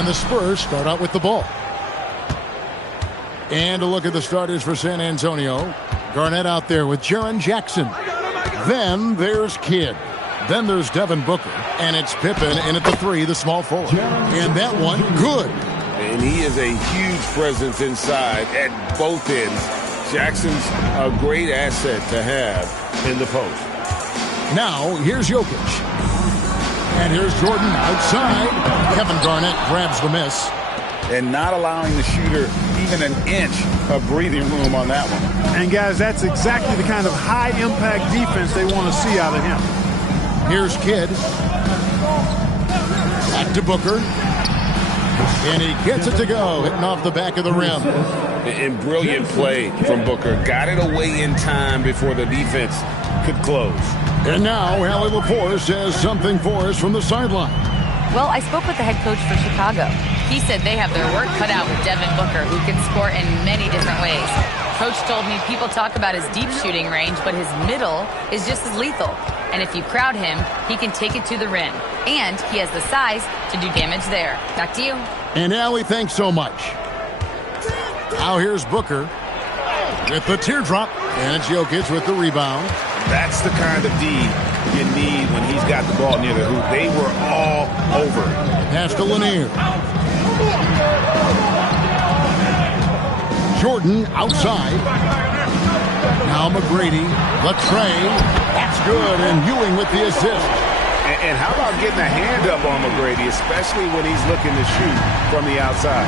And the Spurs start out with the ball. And a look at the starters for San Antonio. Garnett out there with Jaren Jackson. Then there's Kidd. Then there's Devin Booker. And it's Pippen in at the 3, the small forward. And that one, good. And he is a huge presence inside at both ends. Jackson's a great asset to have in the post. Now, here's Jokic. And here's Jordan outside. Kevin Garnett grabs the miss. And not allowing the shooter even an inch of breathing room on that one. And, guys, that's exactly the kind of high-impact defense they want to see out of him. Here's Kidd. Back to Booker. And he gets it to go, hitting off the back of the rim. And brilliant play from Booker. Got it away in time before the defense could close. And now, Allie LaForce has something for us from the sideline. Well, I spoke with the head coach for Chicago. He said they have their work cut out with Devin Booker, who can score in many different ways. Coach told me people talk about his deep shooting range, but his middle is just as lethal. And if you crowd him, he can take it to the rim. And he has the size to do damage there. Back to you. And Allie, thanks so much. Now here's Booker with the teardrop. And it's Jokic with the rebound. That's the kind of D you need when he's got the ball near the hoop. They were all over it. Pass to Lanier. Jordan outside. Now McGrady. Latrey. That's good. And Ewing with the assist. And how about getting a hand up on McGrady, especially when he's looking to shoot from the outside.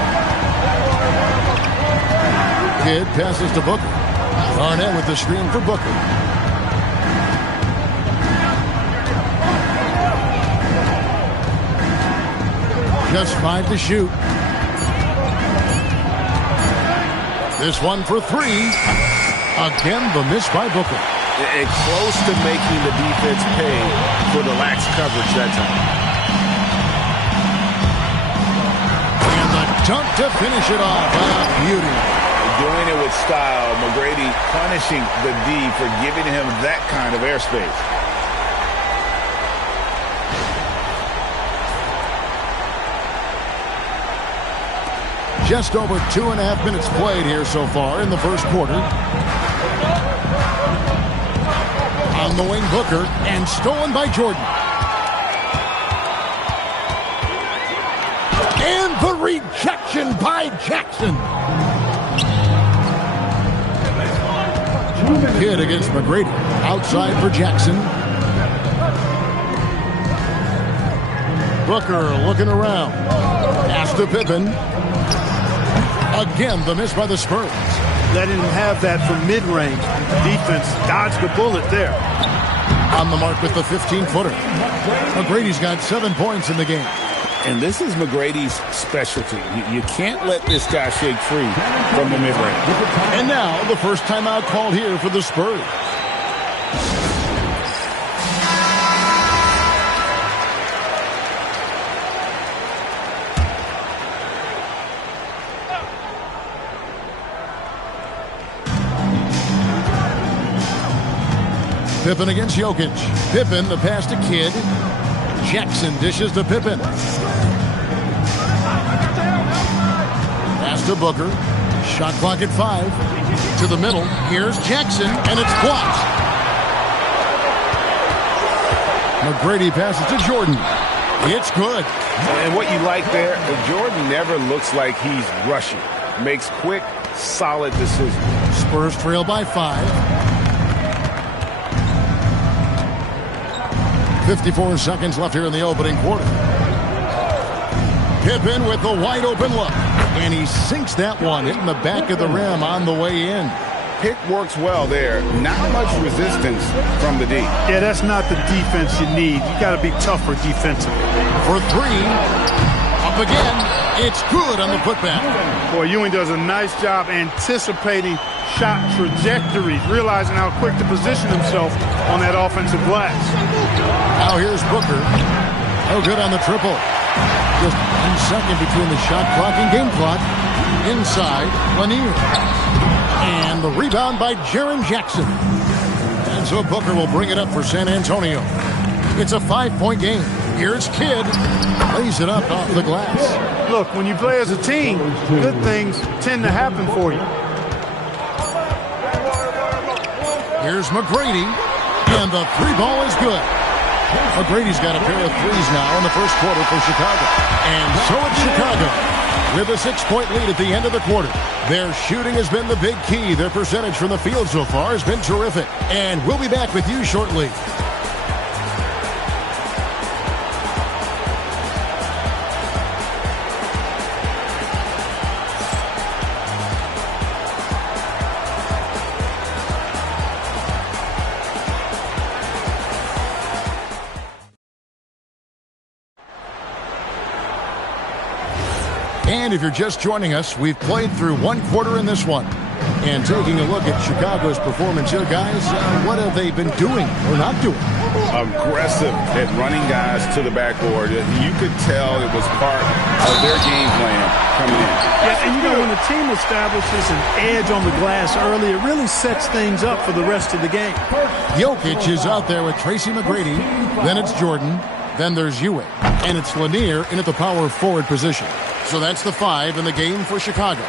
Kidd passes to Booker. Garnett with the screen for Booker. Just 5 to shoot. This one for 3. Again, the miss by Booker. And close to making the defense pay for the lax coverage that time. And the dunk to finish it off. Beauty. Doing it with style. McGrady punishing the D for giving him that kind of airspace. Just over 2.5 minutes played here so far in the first quarter. On the wing, Booker, and stolen by Jordan. And the rejection by Jackson. Kidd against McGrady. Outside for Jackson. Booker looking around. Pass to Pippen. Again, the miss by the Spurs. Letting him have that from mid-range. Defense dodged the bullet there. On the mark with the 15-footer. McGrady's got 7 points in the game. And this is McGrady's specialty. You can't let this guy shake free from the mid-range. And now, the first timeout called here for the Spurs. Pippen against Jokic. Pippen, the pass to Kidd. Jackson dishes to Pippen. Pass to Booker. Shot clock at 5. To the middle. Here's Jackson, and it's blocked. McGrady passes to Jordan. It's good. And what you like there, Jordan never looks like he's rushing. Makes quick, solid decisions. Spurs trail by 5. 54 seconds left here in the opening quarter. Pippen with the wide open look. And he sinks that one, hitting the back of the rim on the way in. Pick works well there. Not much resistance from the D. Yeah, that's not the defense you need. You got to be tougher defensively. For 3. Up again. It's good on the putback. Boy, Ewing does a nice job anticipating shot trajectories, realizing how quick to position himself on that offensive glass. Now here's Booker. No good on the triple. Just 1 second between the shot clock and game clock. Inside, Lanier. And the rebound by Jaren Jackson. And so Booker will bring it up for San Antonio. It's a 5-point game. Here's Kidd. Lays it up off the glass. Look, when you play as a team, good things tend to happen for you. Here's McGrady, and the three ball is good. McGrady's got a pair of threes now in the first quarter for Chicago. And so it's Chicago with a 6-point lead at the end of the quarter. Their shooting has been the big key. Their percentage from the field so far has been terrific. And we'll be back with you shortly. And if you're just joining us, we've played through one quarter in this one. And taking a look at Chicago's performance here, guys, what have they been doing or not doing? Aggressive at running guys to the backboard. You could tell it was part of their game plan coming in. Yeah, and you know, when the team establishes an edge on the glass early, it really sets things up for the rest of the game. Jokic is out there with Tracy McGrady. Then it's Jordan. Then there's Ewing. And it's Lanier in at the power forward position. So that's the 5 in the game for Chicago.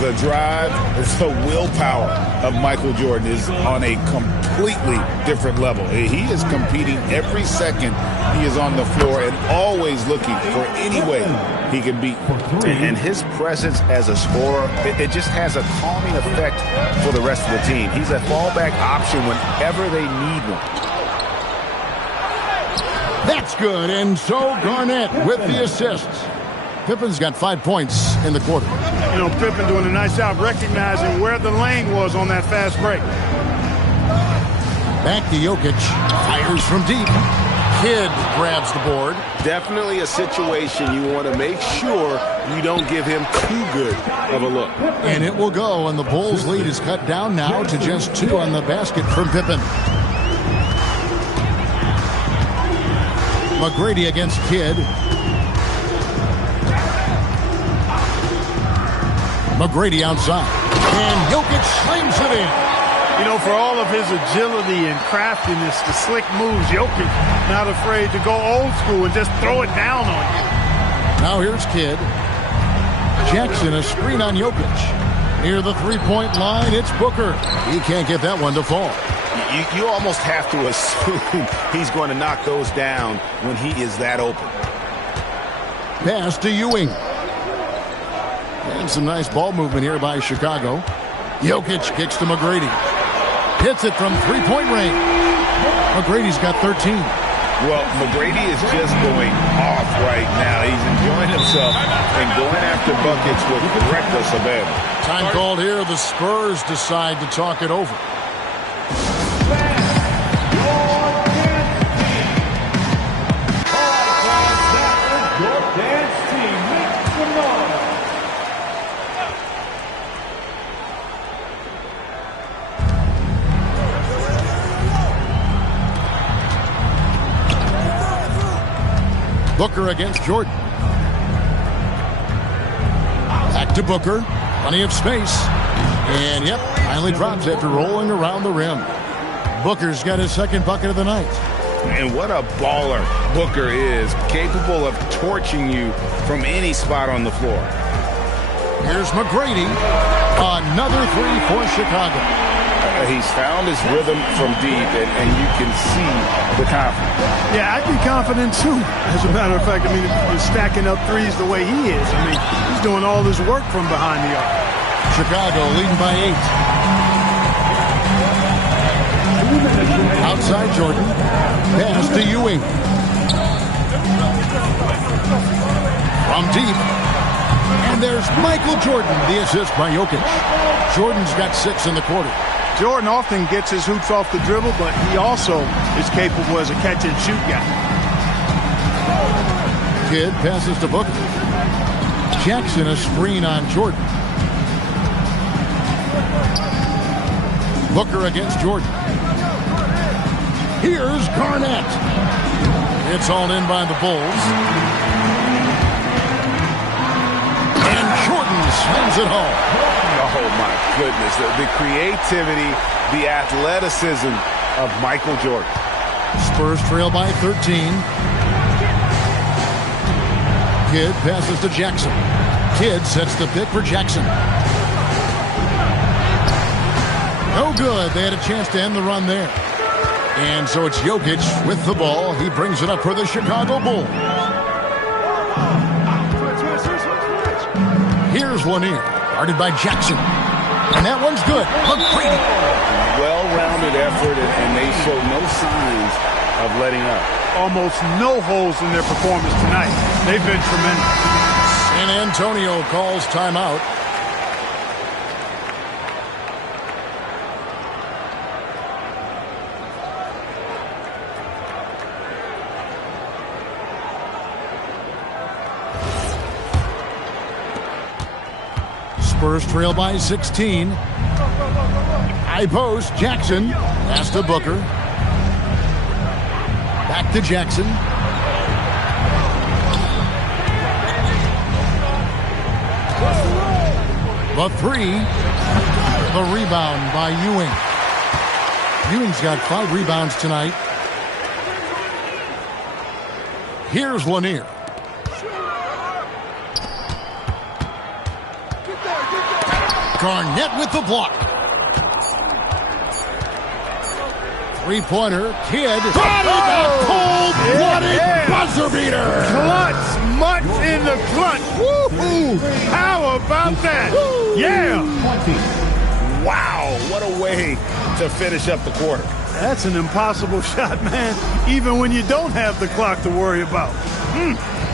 The drive, the willpower of Michael Jordan is on a completely different level. He is competing every second he is on the floor and always looking for any way he can beat. And his presence as a scorer, it just has a calming effect for the rest of the team. He's a fallback option whenever they need one. That's good. And so Garnett with the assists. Pippen's got 5 points in the quarter. You know, Pippen doing a nice job recognizing where the lane was on that fast break. Back to Jokic. Fires from deep. Kidd grabs the board. Definitely a situation you want to make sure you don't give him too good of a look. And it will go, and the Bulls' lead is cut down now to just 2 on the basket from Pippen. McGrady against Kidd. McGrady outside. And Jokic slings it in. You know, for all of his agility and craftiness, the slick moves, Jokic not afraid to go old school and just throw it down on you. Now here's Kidd. Jackson, a screen on Jokic. Near the three-point line, it's Booker. He can't get that one to fall. You almost have to assume he's going to knock those down when he is that open. Pass to Ewing. And some nice ball movement here by Chicago. Jokic kicks to McGrady. Hits it from three-point range. McGrady's got 13. Well, McGrady is just going off right now. He's enjoying himself and going after buckets with reckless abandon. Time called here. The Spurs decide to talk it over. Booker against Jordan. Back to Booker. Plenty of space. And, yep, finally drops after rolling around the rim. Booker's got his second bucket of the night. And what a baller Booker is, capable of torching you from any spot on the floor. Here's McGrady. Another three for Chicago. He's found his rhythm from deep, and you can see the confidence. Yeah, I'd be confident, too. As a matter of fact, I mean, he's stacking up threes the way he is. I mean, he's doing all his work from behind the arc. Chicago leading by 8. Outside Jordan. Pass to Ewing. From deep. And there's Michael Jordan, the assist by Jokic. Jordan's got 6 in the quarter. Jordan often gets his hoops off the dribble, but he also is capable as a catch-and-shoot guy. Kidd passes to Booker. Jackson a screen on Jordan. Booker against Jordan. Here's Garnett. It's all in by the Bulls. And Jordan slams it home. Oh, my goodness. The creativity, the athleticism of Michael Jordan. Spurs trail by 13. Kidd passes to Jackson. Kidd sets the pick for Jackson. No good. They had a chance to end the run there. And so it's Jokic with the ball. He brings it up for the Chicago Bulls. Here's Lanier, guarded by Jackson. And that one's good. McGrady. Well-rounded effort, and they show no signs of letting up. Almost no holes in their performance tonight. They've been tremendous. San Antonio calls timeout. Spurs trail by 16. High post, Jackson. Pass to Booker. Back to Jackson. The three. The rebound by Ewing. Ewing's got 5 rebounds tonight. Here's Lanier. Garnett with the block. Three-pointer, Kidd. Cold blooded buzzer beater. Clutch, much in the clutch. Woo-hoo. How about that? Woo. Yeah. Wow, what a way to finish up the quarter. That's an impossible shot, man, even when you don't have the clock to worry about.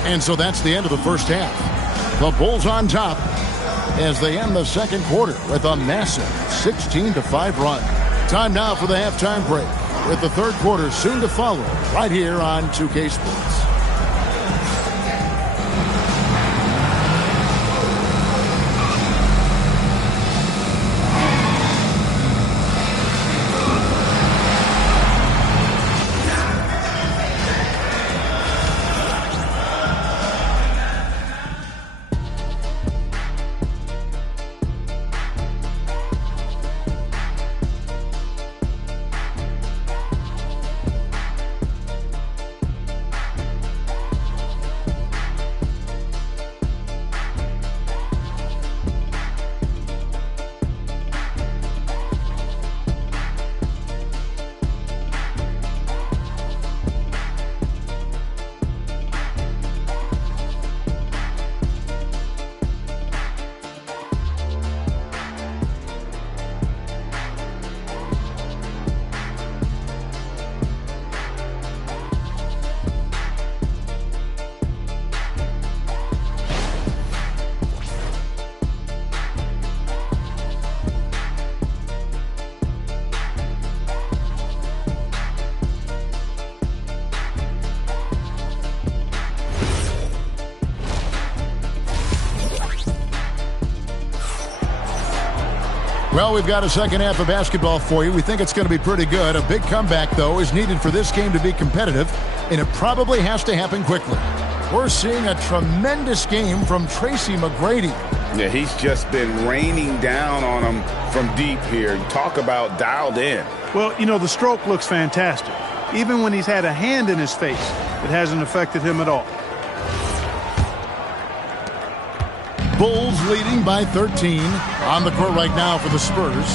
And so that's the end of the first half. The Bulls on top as they end the second quarter with a massive 16-5 run. Time now for the halftime break, with the third quarter soon to follow right here on 2K Sports. Well, we've got a second half of basketball for you. We think it's going to be pretty good. A big comeback, though, is needed for this game to be competitive, and it probably has to happen quickly. We're seeing a tremendous game from Tracy McGrady. Yeah, he's just been raining down on him from deep here. Talk about dialed in. Well, you know, the stroke looks fantastic. Even when he's had a hand in his face, it hasn't affected him at all. Bulls leading by 13 on the court right now for the Spurs.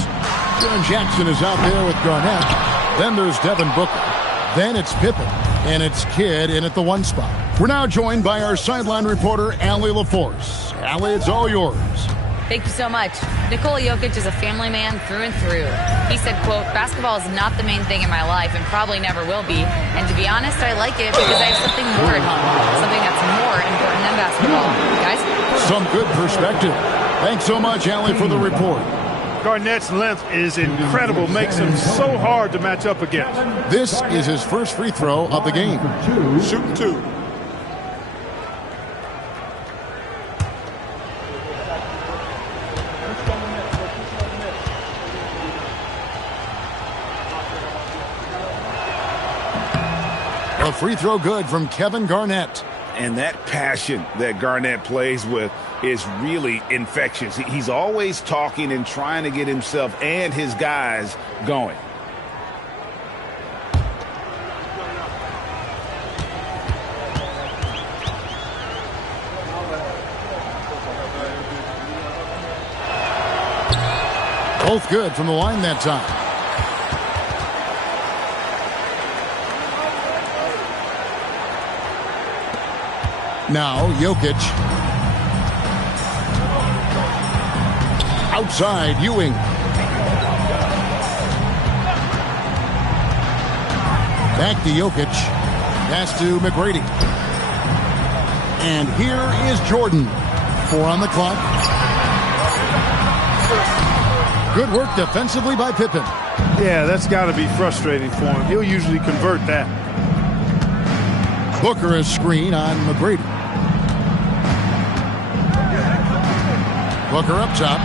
Jaren Jackson is out there with Garnett. Then there's Devin Booker. Then it's Pippen. And it's Kidd in at the 1 spot. We're now joined by our sideline reporter, Allie LaForce. Allie, it's all yours. Thank you so much. Nikola Jokic is a family man through and through. He said, quote, "Basketball is not the main thing in my life and probably never will be. And to be honest, I like it because I have something more at home, something that's more important than basketball." Guys? Some good perspective. Thanks so much, Allie, for the report. Garnett's length is incredible, makes him so hard to match up against. This is his first free throw of the game. Shoot 2. A free throw good from Kevin Garnett. And that passion that Garnett plays with is really infectious. He's always talking and trying to get himself and his guys going. Both good from the line that time. Now Jokic. Outside, Ewing. Back to Jokic. Pass to McGrady. And here is Jordan. 4 on the clock. Good work defensively by Pippen. Yeah, that's got to be frustrating for him. He'll usually convert that. Booker a screen on McGrady. Booker up top.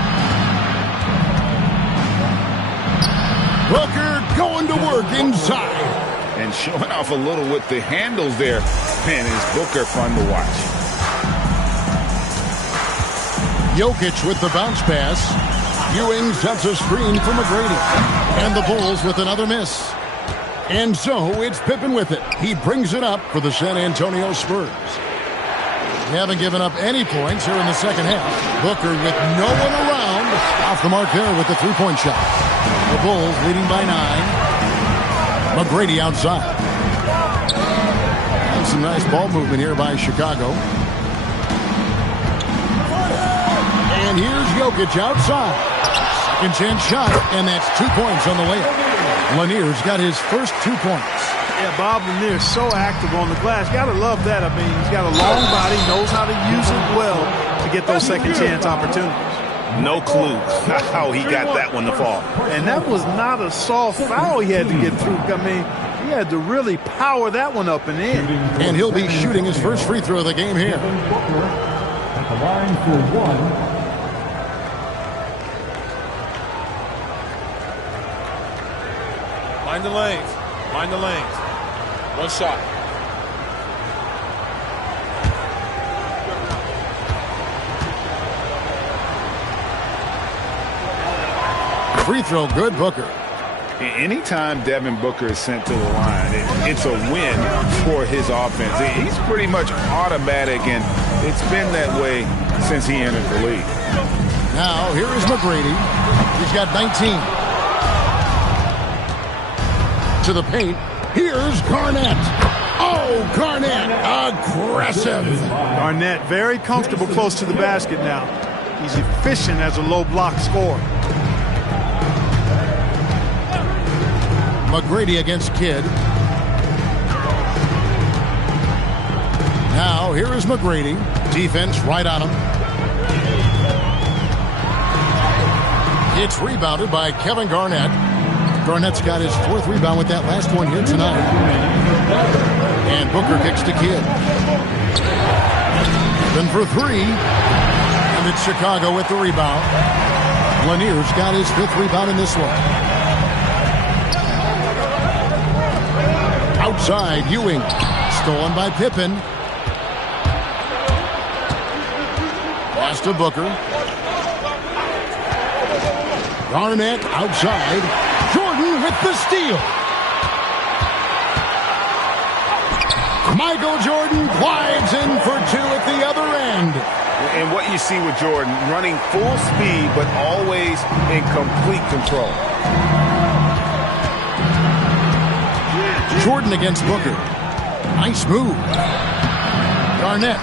Booker going to work inside. And showing off a little with the handles there. Man, is Booker fun to watch. Jokic with the bounce pass. Ewing sets a screen for McGrady. And the Bulls with another miss. And so it's Pippen with it. He brings it up for the San Antonio Spurs. They haven't given up any points here in the second half. Booker with no one around. Off the mark there with the three-point shot. The Bulls leading by 9. McGrady outside. And some nice ball movement here by Chicago. And here's Jokic outside. Second chance shot, and that's 2 points on the layup. Lanier's got his first 2 points. Yeah, Bob Lanier's so active on the glass. You got to love that. I mean, he's got a long body, knows how to use it well to get those second chance opportunities. No clue how he got that one to fall. And that was not a soft foul he had to get through. I mean, he had to really power that one up and in. And he'll be shooting his first free throw of the game here. At the line for 1. Mind the lanes. Mind the lanes. One shot. Free throw good, Booker. Anytime Devin Booker is sent to the line, it's a win for his offense. He's pretty much automatic, and it's been that way since he entered the league. Now, here is McGrady. He's got 19. To the paint. Here's Garnett. Oh, Garnett, aggressive. Garnett very comfortable close to the basket now. He's efficient as a low block scorer. McGrady against Kidd. Now, here is McGrady. Defense right on him. It's rebounded by Kevin Garnett. Garnett's got his 4th rebound with that last one here tonight. And Booker kicks to Kidd. Then for 3. And it's Chicago with the rebound. Lanier's got his 5th rebound in this one. Outside, Ewing. Stolen by Pippen. Pass to Booker. Garnett outside. Jordan with the steal. Michael Jordan glides in for 2 at the other end. And what you see with Jordan, running full speed, but always in complete control. Jordan against Booker. Nice move. Garnett.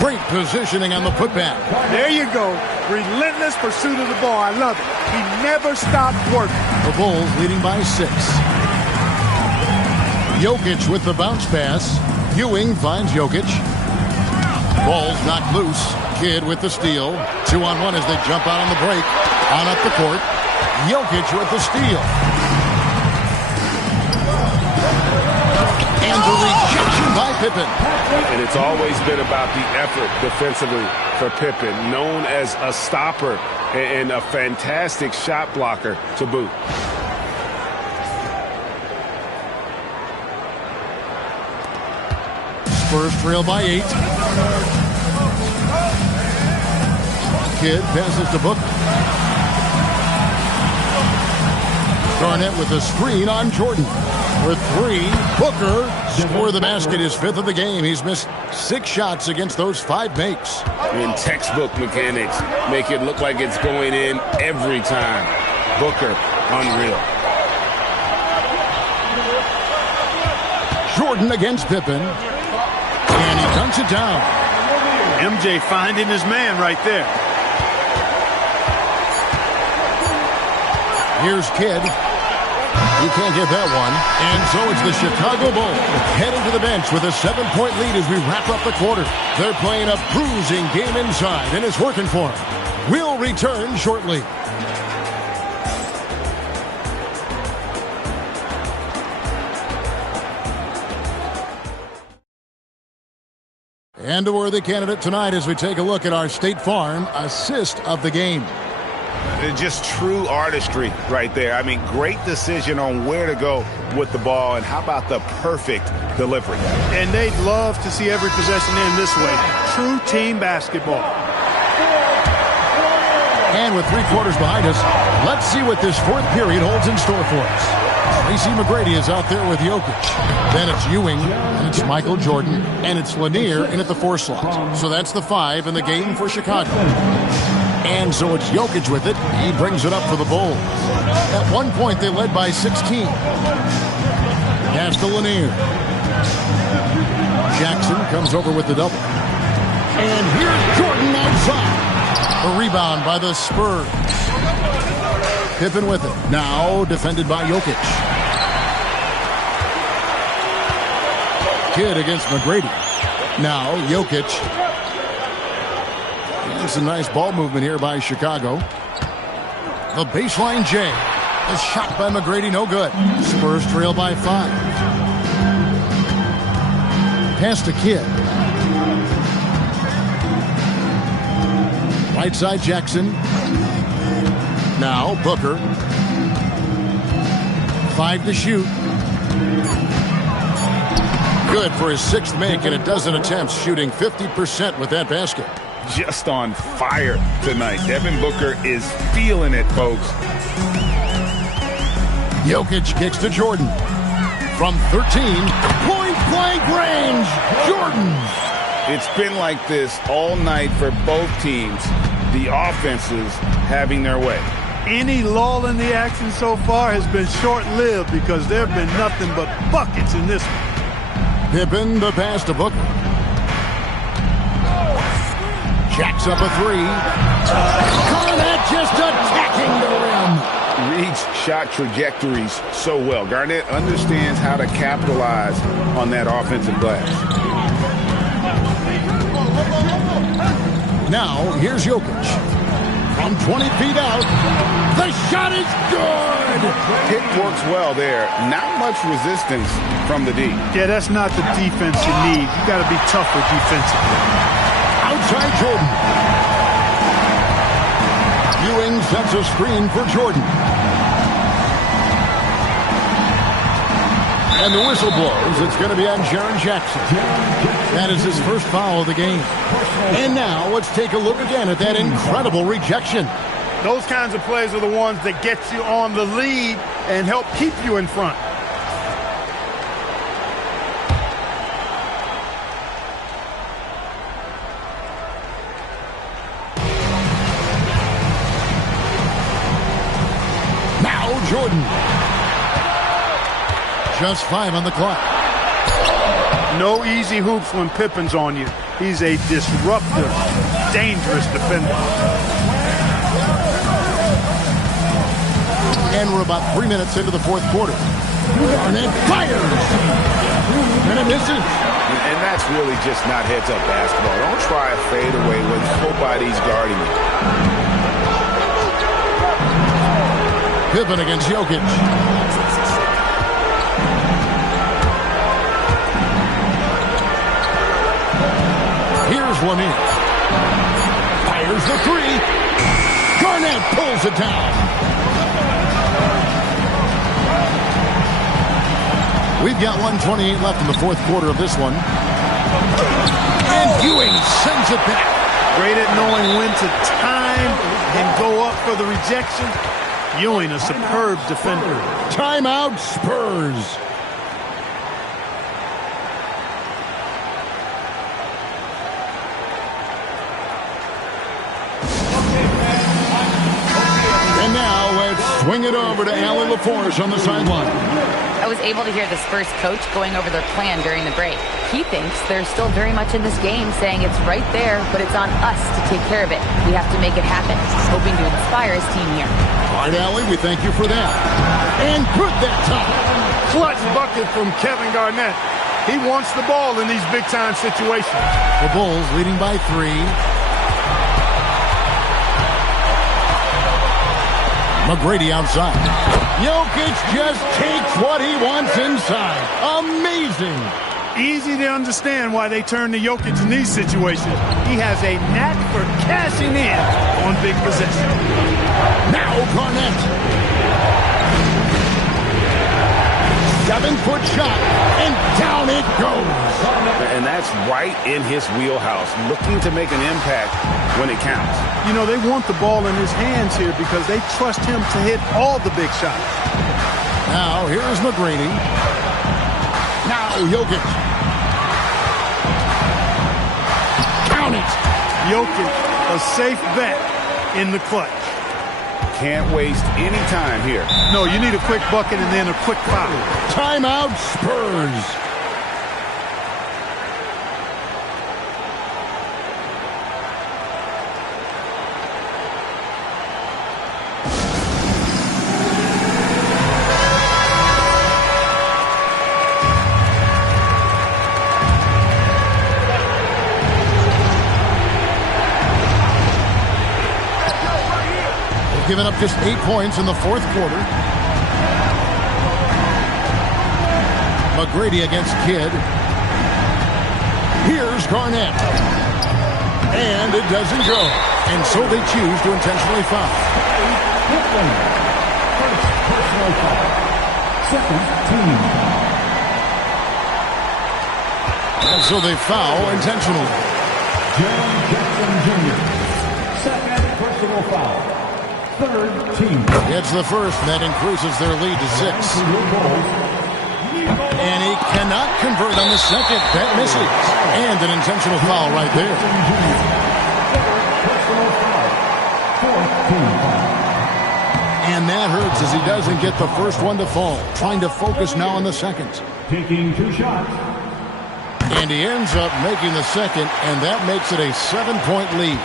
Great positioning on the putback. There you go. Relentless pursuit of the ball. I love it. He never stopped working. The Bulls leading by 6. Jokic with the bounce pass. Ewing finds Jokic. Ball's knocked loose. Kidd with the steal. 2-on-1 as they jump out on the break. On up the court. Jokic with the steal. And the rejection by Pippen. And it's always been about the effort defensively for Pippen, known as a stopper and a fantastic shot blocker to boot. Spurs trail by 8. Kidd passes to Booker. Garnett with a screen on Jordan. For 3, Booker scored the basket, his 5th of the game. He's missed 6 shots against those 5 makes. In textbook mechanics, make it look like it's going in every time. Booker, unreal. Jordan against Pippen. And he dunks it down. MJ finding his man right there. Here's Kidd. He can't get that one. And so it's the Chicago Bulls heading to the bench with a 7-point lead as we wrap up the quarter. They're playing a bruising game inside, and it's working for them. We'll return shortly. And a worthy candidate tonight as we take a look at our State Farm assist of the game. Just true artistry right there. I mean, great decision on where to go with the ball, and how about the perfect delivery? And they'd love to see every possession end this way. True team basketball. And with 3 quarters behind us, let's see what this fourth period holds in store for us. Tracy McGrady is out there with Jokic. Then it's Ewing, and it's Michael Jordan, and it's Lanier in at the 4 slot. So that's the 5 in the game for Chicago. And so it's Jokic with it. He brings it up for the Bulls. At one point, they led by 16. Pass to Lanier. Jackson comes over with the double. And here's Jordan outside. A rebound by the Spurs. Pippen with it. Now defended by Jokic. Kidd against McGrady. Now Jokic. And some nice ball movement here by Chicago. The baseline J. A shot by McGrady, no good. Spurs trail by 5. Pass to Kidd. Right side Jackson. Now Booker. 5 to shoot. Good for his 6th make in a dozen attempts, shooting 50% with that basket. Just on fire tonight. Devin Booker is feeling it, folks. Jokic kicks to Jordan. From 13, point-blank range, Jordan. It's been like this all night for both teams. The offenses having their way. Any lull in the action so far has been short-lived because there have been nothing but buckets in this one. Pippen, the pass to Booker. Jacks up a 3. Garnett just attacking the rim. Reads shot trajectories so well. Garnett understands how to capitalize on that offensive glass. Now, here's Jokic. From 20 feet out, the shot is good! Pick works well there. Not much resistance from the D. Yeah, that's not the defense you need. You got to be tougher defensively. Outside Jordan. Ewing sets a screen for Jordan. And the whistle blows. It's going to be on Jaren Jackson. That is his first foul of the game. And now let's take a look again at that incredible rejection. Those kinds of plays are the ones that get you on the lead and help keep you in front. Now Jordan. Just 5 on the clock. No easy hoops when Pippen's on you. He's a disruptive, dangerous defender. And we're about 3 minutes into the fourth quarter. Garnett fires! And it misses. And that's really just not heads-up basketball. Don't try a fadeaway when nobody's guarding you. Pippen against Jokic. Here's Lanier. Fires the 3. Garnett pulls it down. We've got 1:28 left in the fourth quarter of this one. And Ewing sends it back. Great at knowing when to time and go up for the rejection. Ewing, a superb defender. Timeout, Spurs. And now it's swing it over to Allie LaForce on the sideline. I was able to hear the Spurs coach going over their plan during the break. He thinks they're still very much in this game, saying it's right there, but it's on us to take care of it. We have to make it happen, hoping to inspire his team here. All right, Allie, we thank you for that. And good that time. Clutch bucket from Kevin Garnett. He wants the ball in these big-time situations. The Bulls leading by 3. McGrady outside. Jokic just takes what he wants inside. Amazing. Easy to understand why they turn to Jokic in these situations. He has a knack for cashing in on big possession. Now Garnett. 7-foot shot, and down it goes. And that's right in his wheelhouse, looking to make an impact when it counts. You know, they want the ball in his hands here because they trust him to hit all the big shots. Now, here's McGrady. Now, Jokic. Count it. Jokic, a safe bet in the clutch. Can't waste any time here. No, you need a quick bucket and then a quick foul. Timeout, Spurs. Given up just 8 points in the fourth quarter. McGrady against Kidd. Here's Garnett. And it doesn't go. And so they choose to intentionally foul. First personal foul. Second team. And so they foul intentionally. Jaren Jackson Jr. Second personal foul. Third team. It's the first, and that increases their lead to 6. And he cannot convert on the second. That misses. And an intentional foul right there. And that hurts as he doesn't get the first one to fall. Trying to focus now on the second. Taking 2 shots. And he ends up making the second, and that makes it a 7-point lead.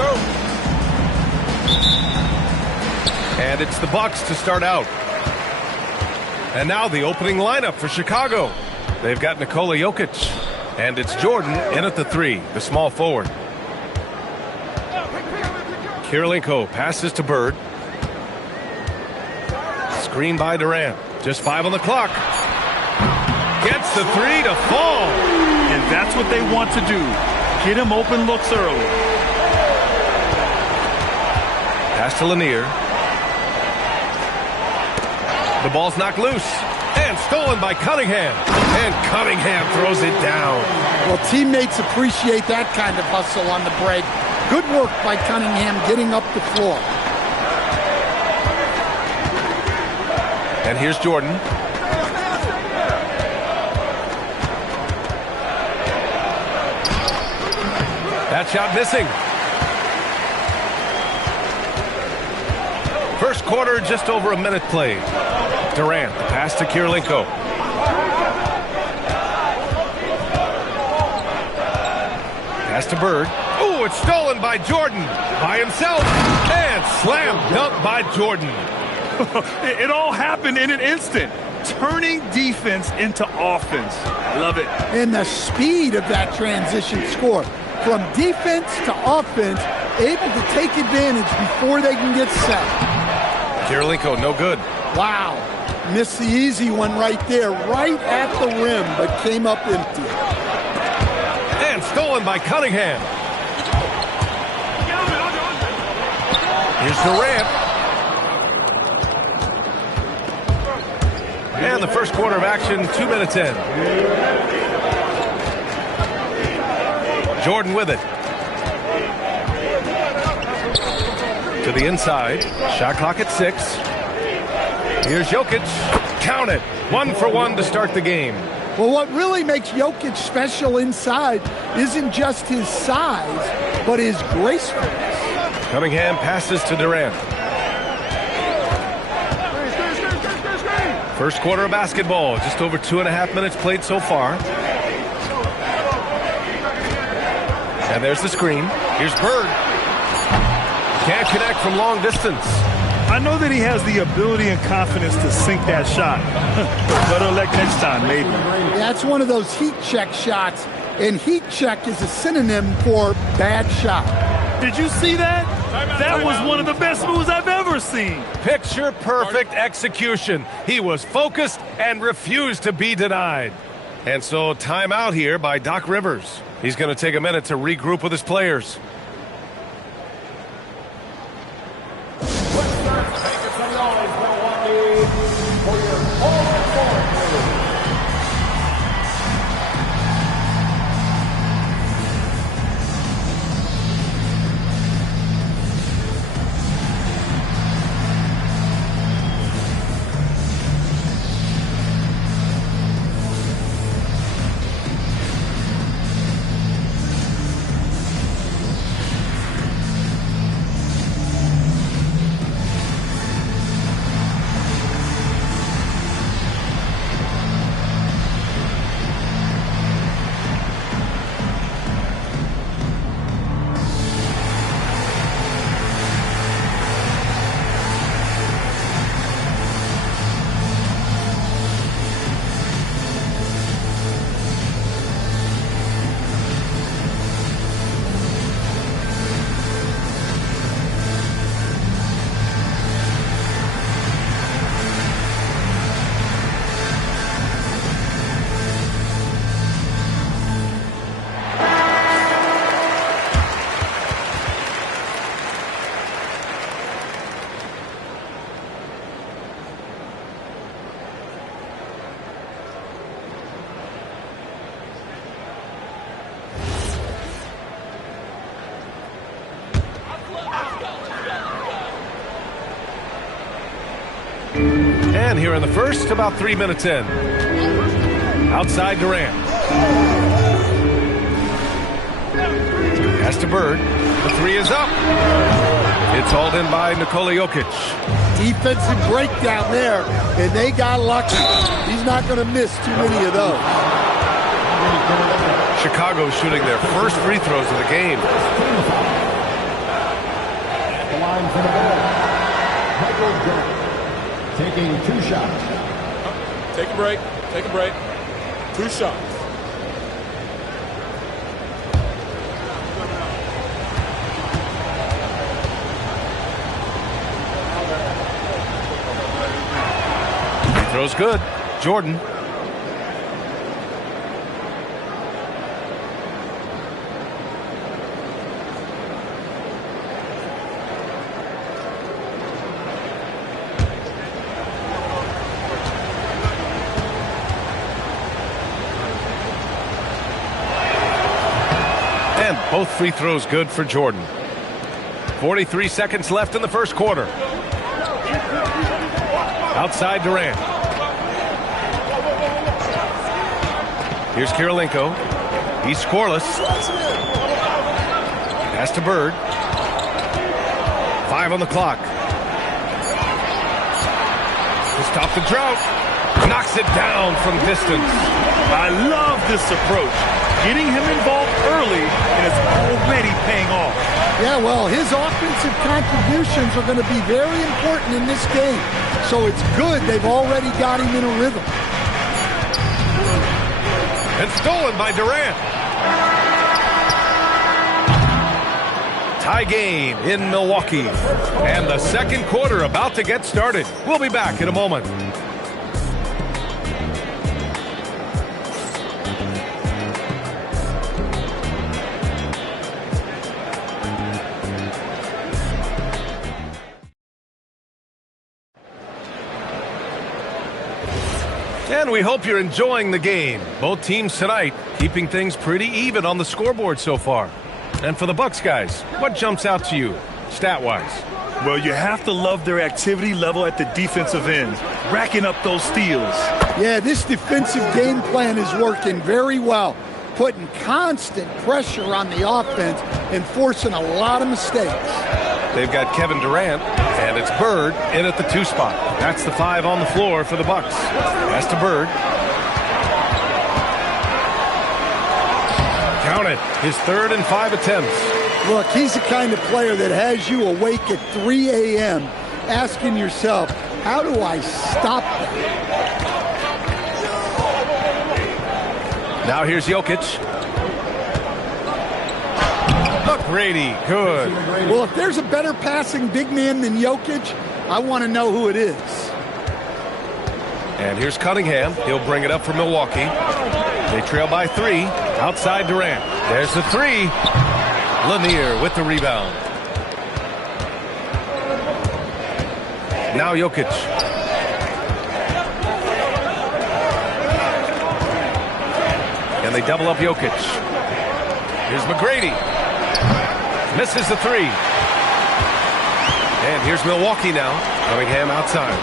go. And it's the Bucks to start out. And now the opening lineup for Chicago. They've got Nikola Jokic. And it's Jordan in at the 3, the small forward. Kirilenko passes to Bird. Screen by Durant. Just 5 on the clock. Gets the 3 to fall. And that's what they want to do. Get him open looks early. Pass to Lanier. The ball's knocked loose. And stolen by Cunningham. And Cunningham throws it down. Well, teammates appreciate that kind of hustle on the break. Good work by Cunningham getting up the floor. And here's Jordan. That shot missing. First quarter, just over a minute played. Durant, the pass to Kirilenko. Pass to Bird. Oh, it's stolen by Jordan. By himself. And slam dunk by Jordan. It all happened in an instant. Turning defense into offense. I love it. And the speed of that transition score. From defense to offense, able to take advantage before they can get set. Kirilenko, no good. Wow. Missed the easy one right there, right at the rim, but came up empty. And stolen by Cunningham. Here's Durant. And the first quarter of action, 2 minutes in. Jordan with it. To the inside. Shot clock at 6. Here's Jokic. Count it. 1 for 1 to start the game. Well, what really makes Jokic special inside isn't just his size, but his gracefulness. Cunningham passes to Durant. First quarter of basketball. Just over 2.5 minutes played so far. And there's the screen. Here's Bird. Can't connect from long distance. I know that he has the ability and confidence to sink that shot. Better luck next time, maybe. That's one of those heat check shots, and heat check is a synonym for bad shot. Did you see that? That was one of the best moves I've ever seen. Picture perfect execution. He was focused and refused to be denied. And so timeout here by Doc Rivers. He's going to take a minute to regroup with his players. And here in the first, about 3 minutes in. Outside Durant. Pass to Bird. The 3 is up. It's hauled in by Nikola Jokic. Defensive breakdown there, and they got lucky. He's not going to miss too many of those. Chicago shooting their first free throws of the game. line for the ball, Michael Jordan, taking 2 shots. Take a break. Take a break. 2 shots. Throws good. Jordan. And both free throws good for Jordan. 43 seconds left in the first quarter. Outside Durant. Here's Kirilenko. He's scoreless. Pass to Bird. 5 on the clock. To stop the drought. Knocks it down from distance. I love this approach. Getting him involved early, and it's already paying off. Yeah, well, his offensive contributions are going to be very important in this game. So it's good they've already got him in a rhythm. And stolen by Durant. Tie game in Milwaukee. And the second quarter about to get started. We'll be back in a moment. And we hope you're enjoying the game. Both teams tonight keeping things pretty even on the scoreboard so far. And for the Bucks guys, what jumps out to you, stat-wise? Well, you have to love their activity level at the defensive end, racking up those steals. Yeah, this defensive game plan is working very well, putting constant pressure on the offense and forcing a lot of mistakes. They've got Kevin Durant, and it's Bird in at the 2 spot. That's the 5 on the floor for the Bucks. Pass to Bird. Count it. His 3rd and 5 attempts. Look, he's the kind of player that has you awake at 3 a.m. asking yourself, how do I stop that? Now here's Jokic. McGrady, good. Well, if there's a better passing big man than Jokic, I want to know who it is. And here's Cunningham. He'll bring it up for Milwaukee. They trail by 3. Outside Durant. There's the 3. Lanier with the rebound. Now Jokic. And they double up Jokic. Here's McGrady. Misses the 3. And here's Milwaukee now. Cunningham outside.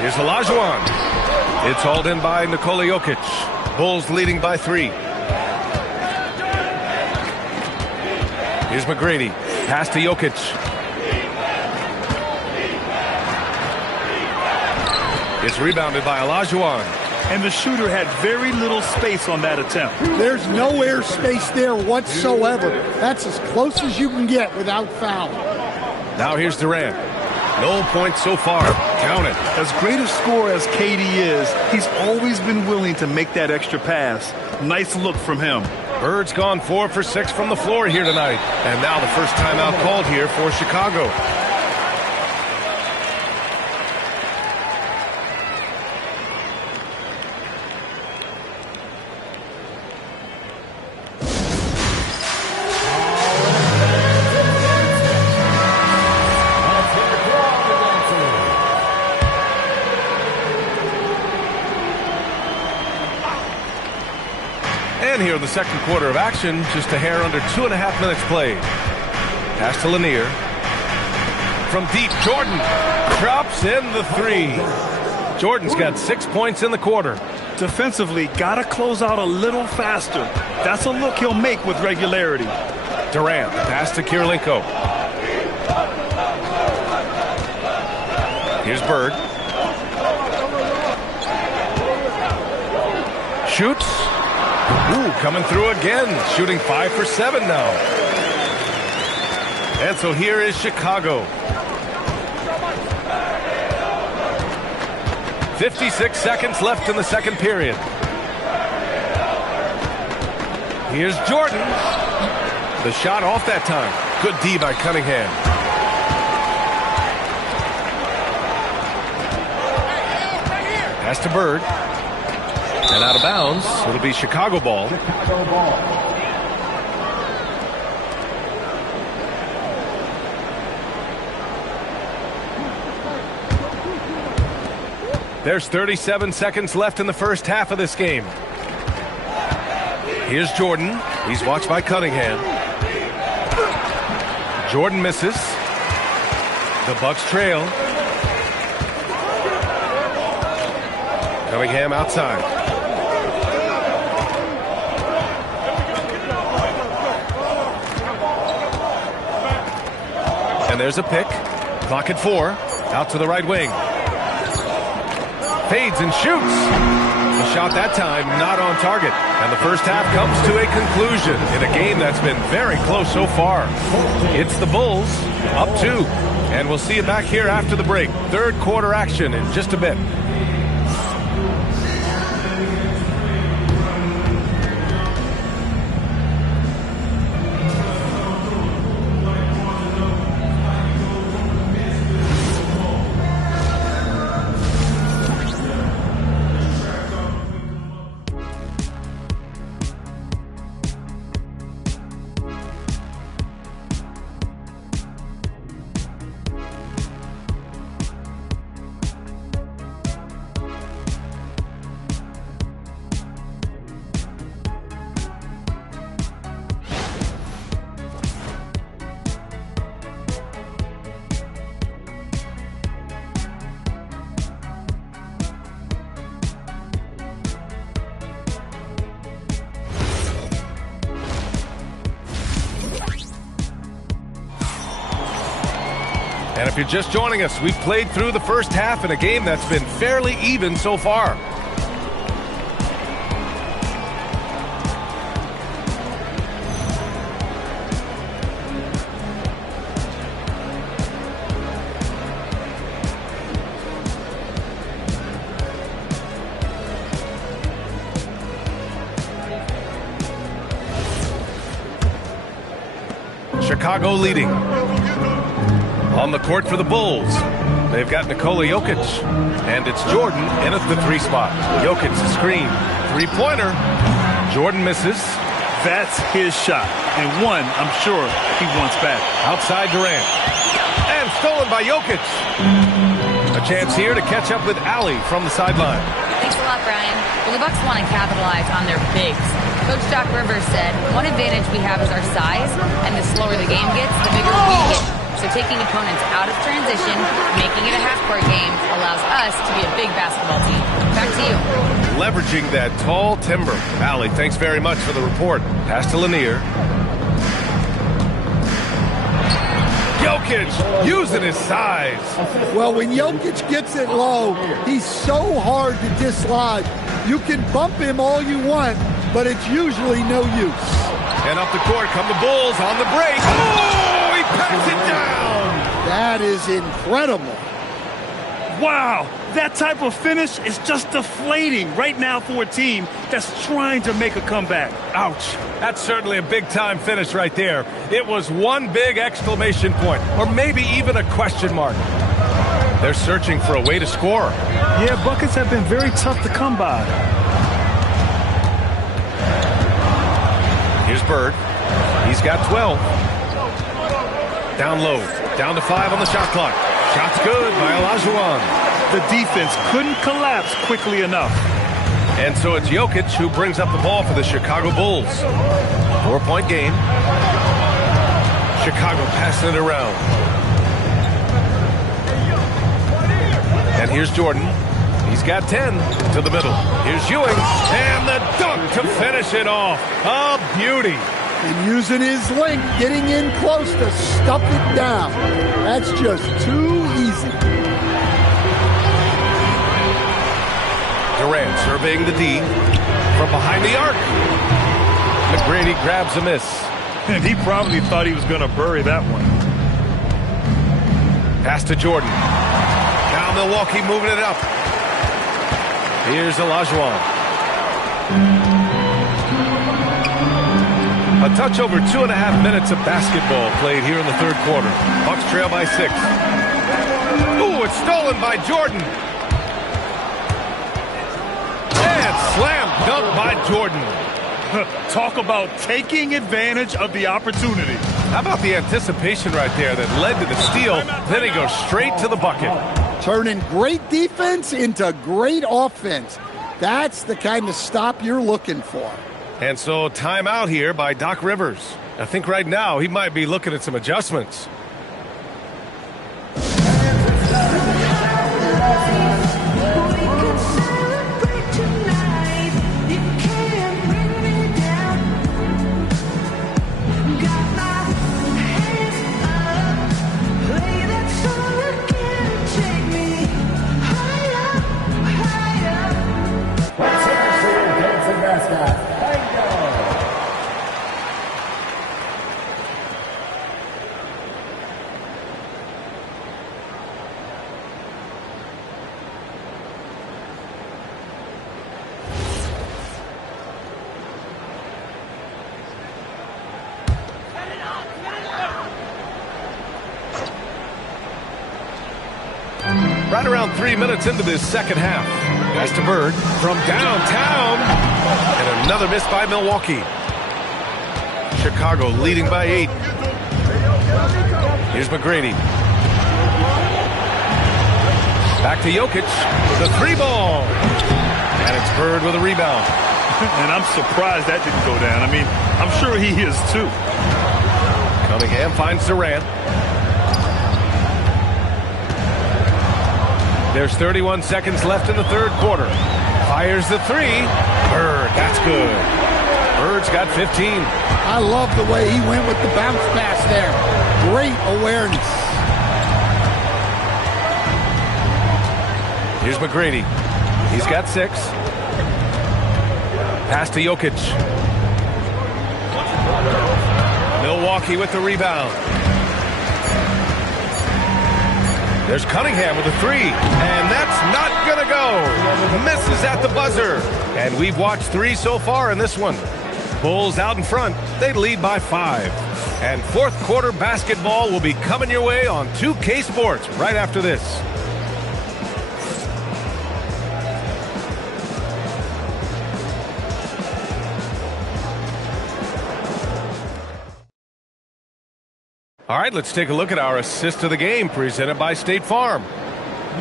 Here's Olajuwon. It's hauled in by Nikola Jokic. Bulls leading by 3. Here's McGrady. Pass to Jokic. It's rebounded by Olajuwon. And the shooter had very little space on that attempt. There's no air space there whatsoever. That's as close as you can get without fouling. Now here's Durant. No points so far. Count it. As great a scorer as KD is, he's always been willing to make that extra pass. Nice look from him. Bird's gone 4 for 6 from the floor here tonight. And now the first timeout called here for Chicago. Here in the second quarter of action, just a hair under 2.5 minutes played. Pass to Lanier. From deep, Jordan drops in the 3. Jordan's got 6 points in the quarter. Defensively, gotta close out a little faster. That's a look he'll make with regularity. Durant, pass to Kirilenko. Here's Bird. Shoots. Ooh, coming through again, shooting 5 for 7 now. And so here is Chicago. 56 seconds left in the second period. Here's Jordan. The shot off that time. Good D by Cunningham. Pass to Bird. And out of bounds. It'll be Chicago ball. There's 37 seconds left in the first half of this game. Here's Jordan. He's watched by Cunningham. Jordan misses. The Bucks trail. Cunningham outside. And there's a pick. Clock at 4. Out to the right wing. Fades and shoots. The shot that time not on target. And the first half comes to a conclusion in a game that's been very close so far. It's the Bulls up 2. And we'll see you back here after the break. Third quarter action in just a bit. And if you're just joining us, we've played through the first half in a game that's been fairly even so far. Chicago leading. On the court for the Bulls, they've got Nikola Jokic, and it's Jordan in at the 3 spot. Jokic screen, 3-pointer. Jordan misses. That's his shot, and one I'm sure he wants back. Outside Durant, and stolen by Jokic. A chance here to catch up with Allie from the sideline. Thanks a lot, Brian. Well, the Bucks want to capitalize on their bigs. Coach Doc Rivers said, one advantage we have is our size, and the slower the game gets, the bigger we get. So taking opponents out of transition, making it a half-court game, allows us to be a big basketball team. Back to you. Leveraging that tall timber. Allie, thanks very much for the report. Pass to Lanier. Jokic using his size. Well, when Jokic gets it low, he's so hard to dislodge. You can bump him all you want, but it's usually no use. And up the court come the Bulls on the break. Oh, he pats it down. That is incredible. Wow, that type of finish is just deflating right now for a team that's trying to make a comeback. Ouch. That's certainly a big-time finish right there. It was one big exclamation point, or maybe even a question mark. They're searching for a way to score. Yeah, buckets have been very tough to come by. Here's Bird. He's got 12. Down low. Down to 5 on the shot clock. Shot's good by Olajuwon. The defense couldn't collapse quickly enough. And so it's Jokic who brings up the ball for the Chicago Bulls. 4-point game. Chicago passing it around. And here's Jordan. He's got 10 to the middle. Here's Ewing. And the dunk to finish it off. A beauty. And using his length, getting in close to stuff it down. That's just too easy. Durant surveying the D. from behind the arc. McGrady grabs a miss. And he probably thought he was going to bury that one. Pass to Jordan. Now Milwaukee moving it up. Here's Olajuwon. A touch over 2.5 minutes of basketball played here in the third quarter. Bucks trail by 6. Ooh, it's stolen by Jordan. And slam dunk by Jordan. Talk about taking advantage of the opportunity. How about the anticipation right there that led to the steal? Then he goes straight to the bucket. Turning great defense into great offense. That's the kind of stop you're looking for. And so timeout here by Doc Rivers. I think right now he might be looking at some adjustments. Right around 3 minutes into this second half. Pass to Bird from downtown. And another miss by Milwaukee. Chicago leading by 8. Here's McGrady. Back to Jokic. The 3-ball. And it's Bird with a rebound. And I'm surprised that didn't go down. I mean, I'm sure he is too. Cunningham finds Durant. There's 31 seconds left in the third quarter. Fires the 3. Bird, that's good. Bird's got 15. I love the way he went with the bounce pass there. Great awareness. Here's McGrady. He's got 6. Pass to Jokic. Milwaukee with the rebound. There's Cunningham with a 3, and that's not going to go. Misses at the buzzer. And we've watched 3 so far in this one. Bulls out in front. They lead by 5. And fourth quarter basketball will be coming your way on 2K Sports right after this. All right, let's take a look at our assist of the game presented by State Farm.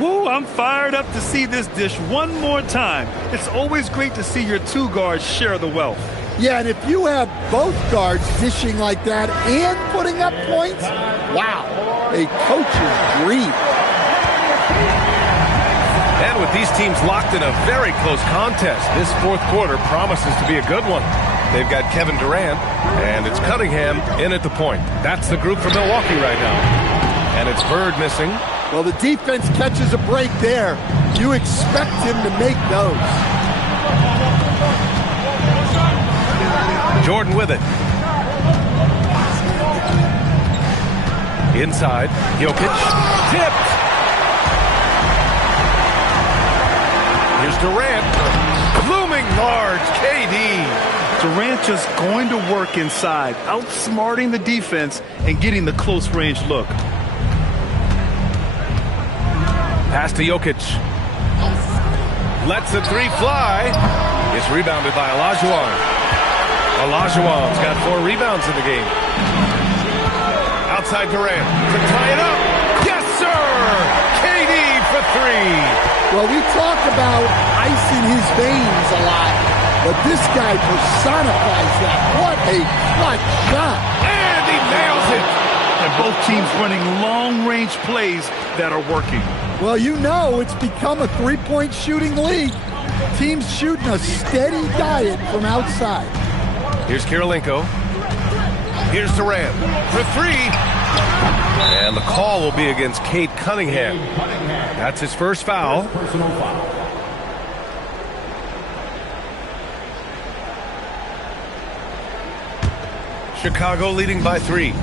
Woo, I'm fired up to see this dish one more time. It's always great to see your 2 guards share the wealth. Yeah, and if you have both guards dishing like that and putting up points, wow, a coach's dream. And with these teams locked in a very close contest, this fourth quarter promises to be a good one. They've got Kevin Durant, and it's Cunningham in at the point. That's the group for Milwaukee right now. And it's Bird missing. Well, the defense catches a break there. You expect him to make those. Jordan with it. Inside, Jokic. Tipped. Here's Durant. Looming large, KD. Durant just going to work inside, outsmarting the defense and getting the close range look. Pass to Jokic. Lets the 3 fly. It's rebounded by Olajuwon. Olajuwon's got 4 rebounds in the game. Outside Durant to tie it up. Yes, sir! KD for 3. Well, we talk about ice in his veins a lot, but this guy personifies that. What a clutch shot. And he nails it. And both teams running long-range plays that are working. Well, you know it's become a three-point shooting league. Teams shooting a steady diet from outside. Here's Kirilenko. Here's Durant for 3. And the call will be against Cade Cunningham. That's his first foul. Chicago leading by 3.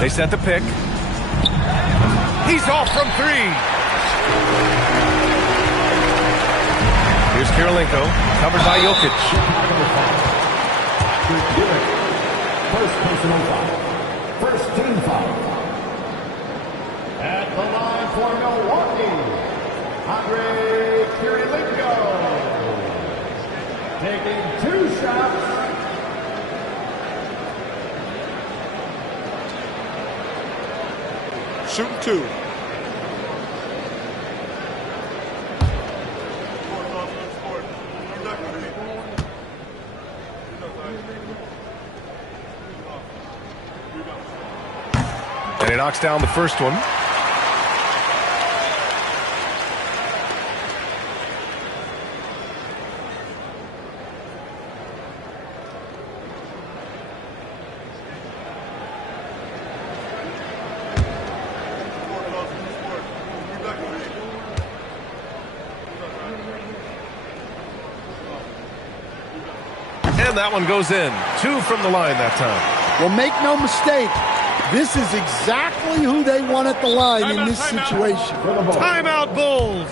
They set the pick. He's off from 3. Here's Kirilenko, covered by Jokic. First personal foul. First team foul. At the line for Milwaukee, Andre Kirilenko. Taking 2 shots. Shooting 2. And he knocks down the first one. And that one goes in. 2 from the line that time. Well, make no mistake, this is exactly who they want at the line in this situation. Timeout, Bulls.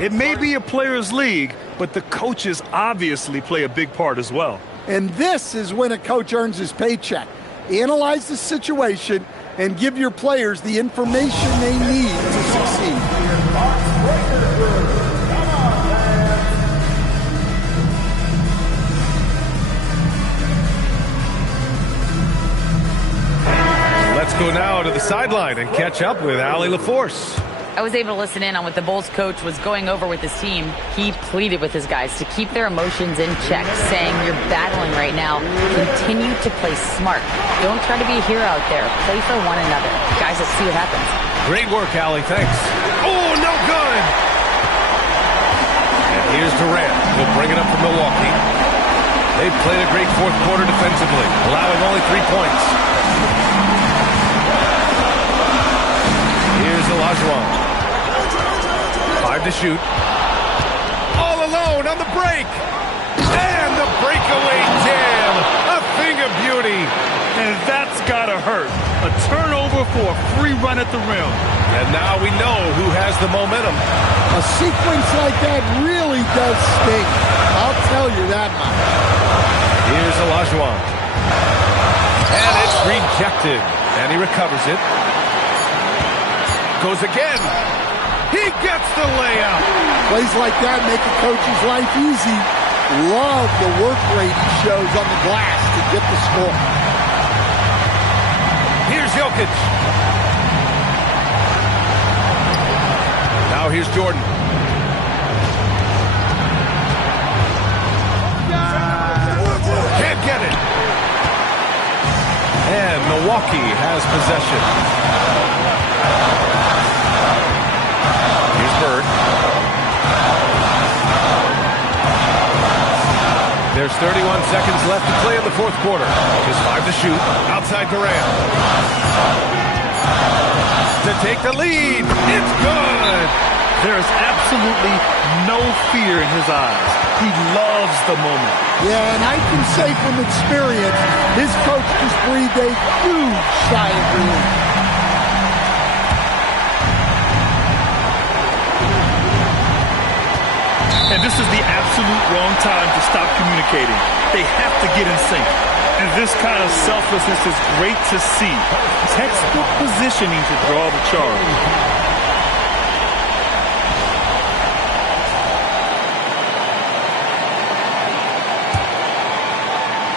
It may be a players' league, but the coaches obviously play a big part as well. And this is when a coach earns his paycheck. Analyze the situation and give your players the information they need to succeed. Let's go now to the sideline and catch up with Allie LaForce. I was able to listen in on what the Bulls coach was going over with his team. He pleaded with his guys to keep their emotions in check, saying, you're battling right now. Continue to play smart. Don't try to be a hero out there. Play for one another. Guys, let's see what happens. Great work, Allie. Thanks. Oh, no good. And here's Durant. He'll bring it up for Milwaukee. They've played a great fourth quarter defensively, allowing only 3 points. Here's Olajuwon. 5 to shoot. All alone on the break. And the breakaway jam. A thing of beauty. And that's gotta hurt. A turnover for a free run at the rim. And now we know who has the momentum. A sequence like that really does sting. I'll tell you that much. Here's Olajuwon. And it's rejected. And he recovers it. Goes again. He gets the layup. Plays like that make a coach's life easy. Love the work rate he shows on the glass to get the score. Here's Jokic. Now here's Jordan. Can't get it. And Milwaukee has possession. Bird. There's 31 seconds left to play in the fourth quarter. Just 5 to shoot. Outside Durant. To take the lead. It's good. There is absolutely no fear in his eyes. He loves the moment. Yeah, and I can say from experience, his coach just breathed a huge sigh of relief. And this is the absolute wrong time to stop communicating. They have to get in sync. And this kind of selflessness is great to see. Textbook positioning to draw the charge.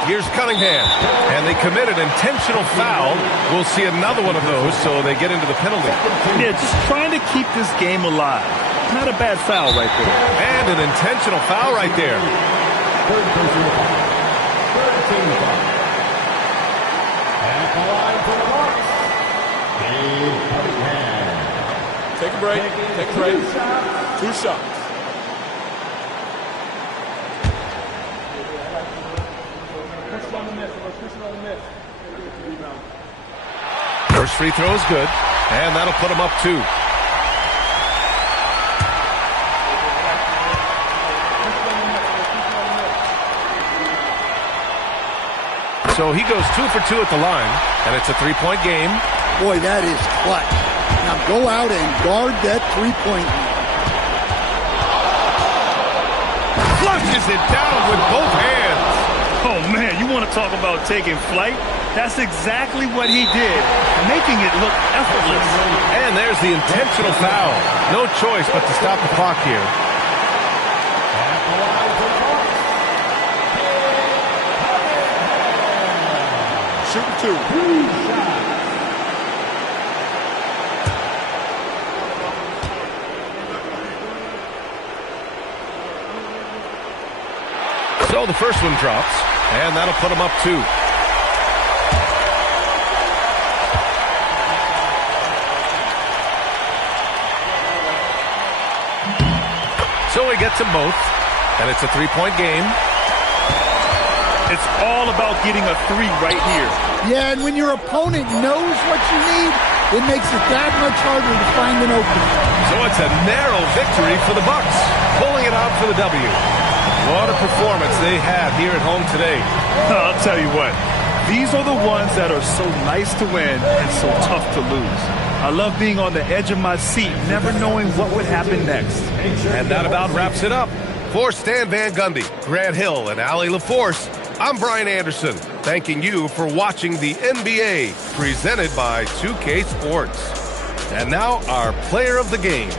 Here's Cunningham. And they commit an intentional foul. We'll see another one of those, so they get into the penalty. Yeah, just trying to keep this game alive. Not a bad foul right there. And an intentional foul right there. Third personal foul. Third team foul. At the line for the Bucks, Dave Cunningham. Take a break. Take a break. 2 shots. First free throw is good. And that'll put him up 2. So he goes 2 for 2 at the line, and it's a three-point game. Boy, that is clutch. Now go out and guard that three-point. Flushes it down with both hands. Oh, man, you want to talk about taking flight? That's exactly what he did, making it look effortless. And there's the intentional foul. No choice but to stop the clock here. Shooting two. So the first one drops, and that'll put him up 2. So he gets them both, and it's a three-point game. It's all about getting a three right here. Yeah, and when your opponent knows what you need, it makes it that much harder to find an opening. So it's a narrow victory for the Bucks, pulling it out for the W. What a performance they had here at home today. I'll tell you what, these are the ones that are so nice to win and so tough to lose. I love being on the edge of my seat, never knowing what would happen next. And that about wraps it up. For Stan Van Gundy, Grant Hill, and Allie LaForce, I'm Brian Anderson, thanking you for watching the NBA, presented by 2K Sports. And now, our player of the game.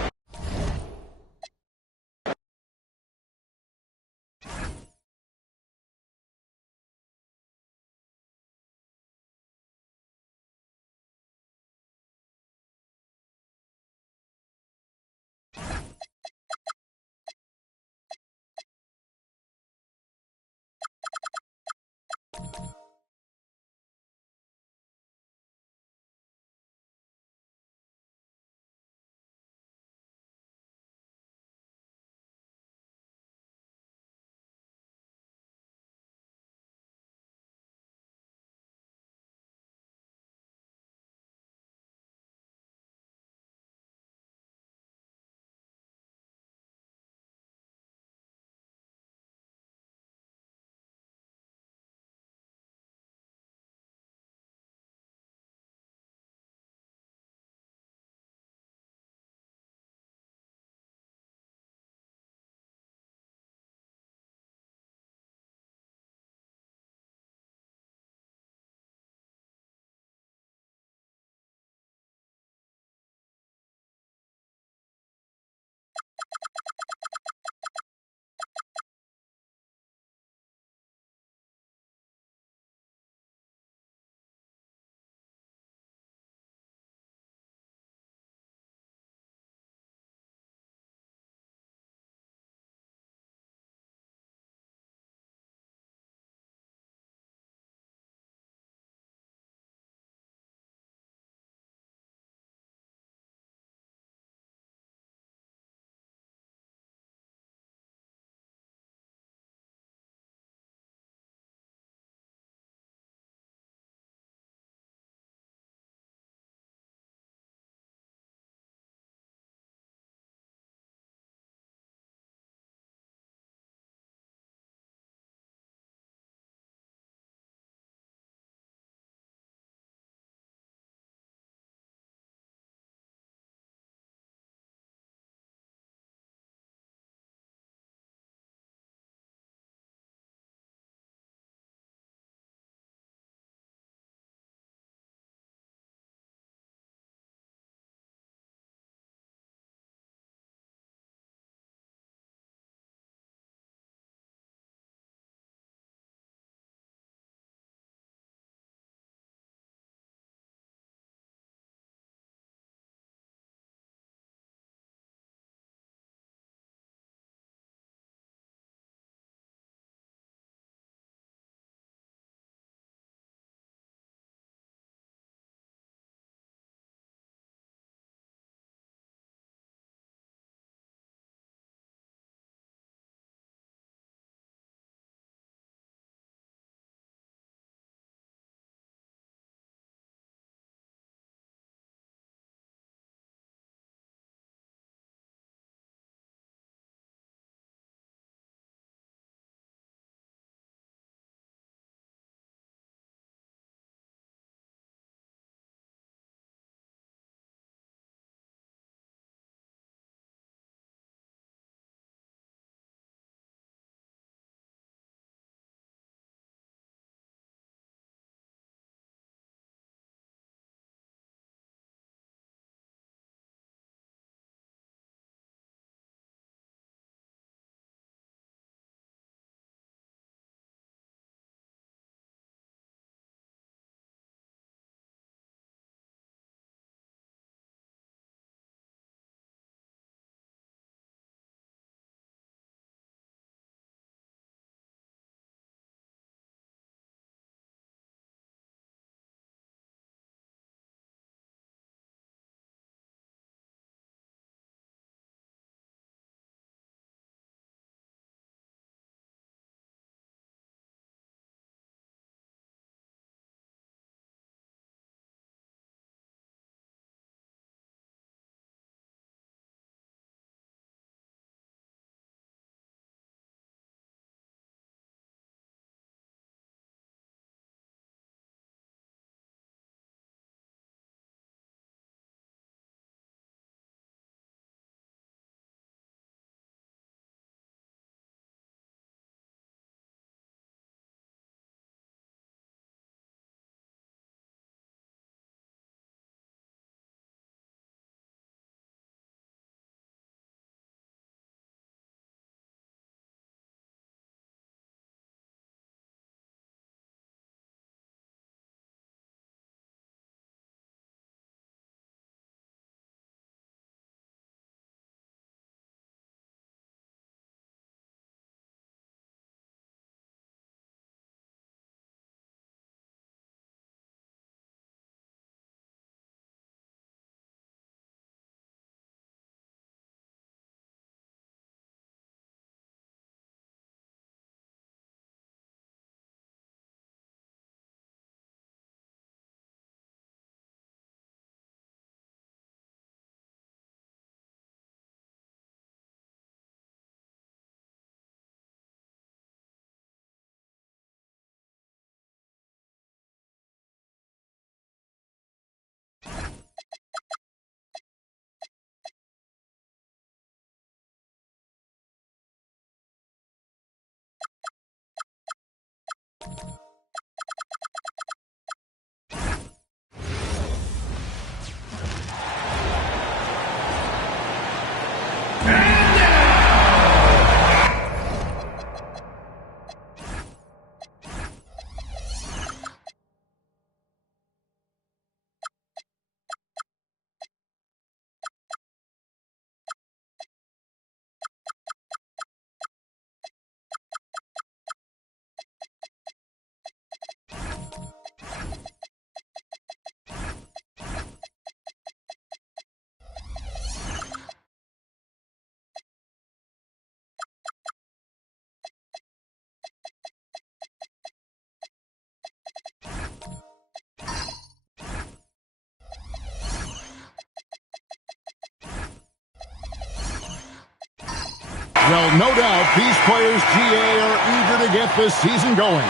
Well, no doubt these players, GA, are eager to get this season going.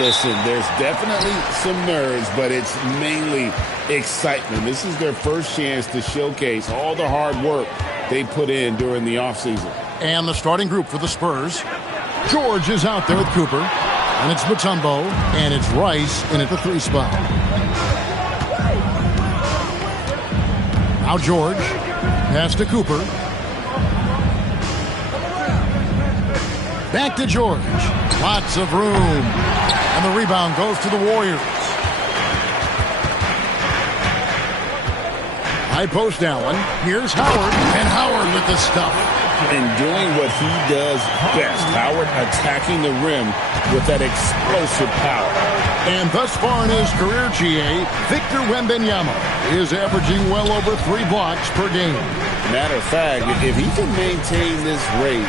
Listen, there's definitely some nerves, but it's mainly excitement. This is their first chance to showcase all the hard work they put in during the offseason. And the starting group for the Spurs. George is out there with Cooper. And it's Mutombo. And it's Rice in at the 3 spot. Now George. Pass to Cooper. Back to George. Lots of room. And the rebound goes to the Warriors. High post Allen. Here's Howard. And Howard with the stuff. And doing what he does best. Howard attacking the rim with that explosive power. And thus far in his career, GA, Victor Wembanyama is averaging well over 3 blocks per game. Matter of fact, if he can maintain this rate,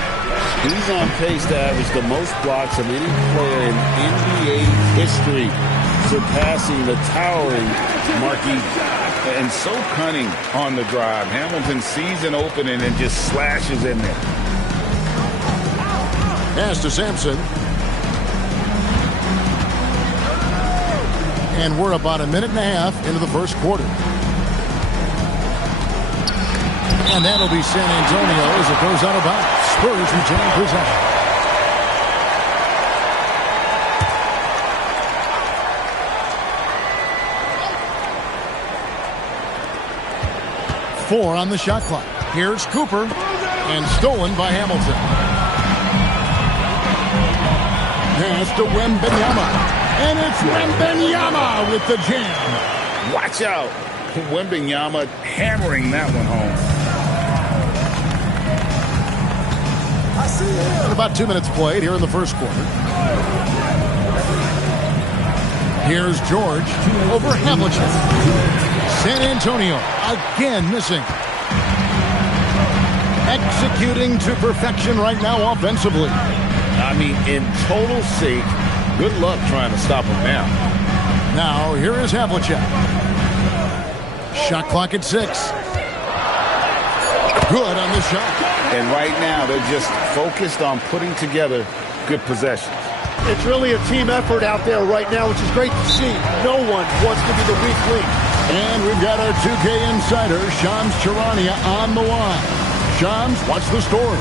he's on pace to average the most blocks of any player in NBA history, surpassing the towering Marquis. And so cunning on the drive. Hamilton sees an opening and just slashes in there. Pass to Sampson. And we're about a minute and a half into the first quarter. And that'll be San Antonio as it goes out of bounds. Spurs retain possession. Four on the shot clock. Here's Cooper. And stolen by Hamilton. Pass to Wembanyama. And it's Wembanyama with the jam. Watch out. Wembanyama hammering that one home. About 2 minutes played here in the first quarter. Here's George over Havlicek. San Antonio again missing. Executing to perfection right now offensively. I mean, in total sync. Good luck trying to stop him now. Now, here is Havlicek. Shot clock at 6. Good on the shot. And right now, they're just focused on putting together good possessions. It's really a team effort out there right now, which is great to see. No one wants to be the weak link. And we've got our 2K insider, Shams Charania, on the line. Shams, what's the story?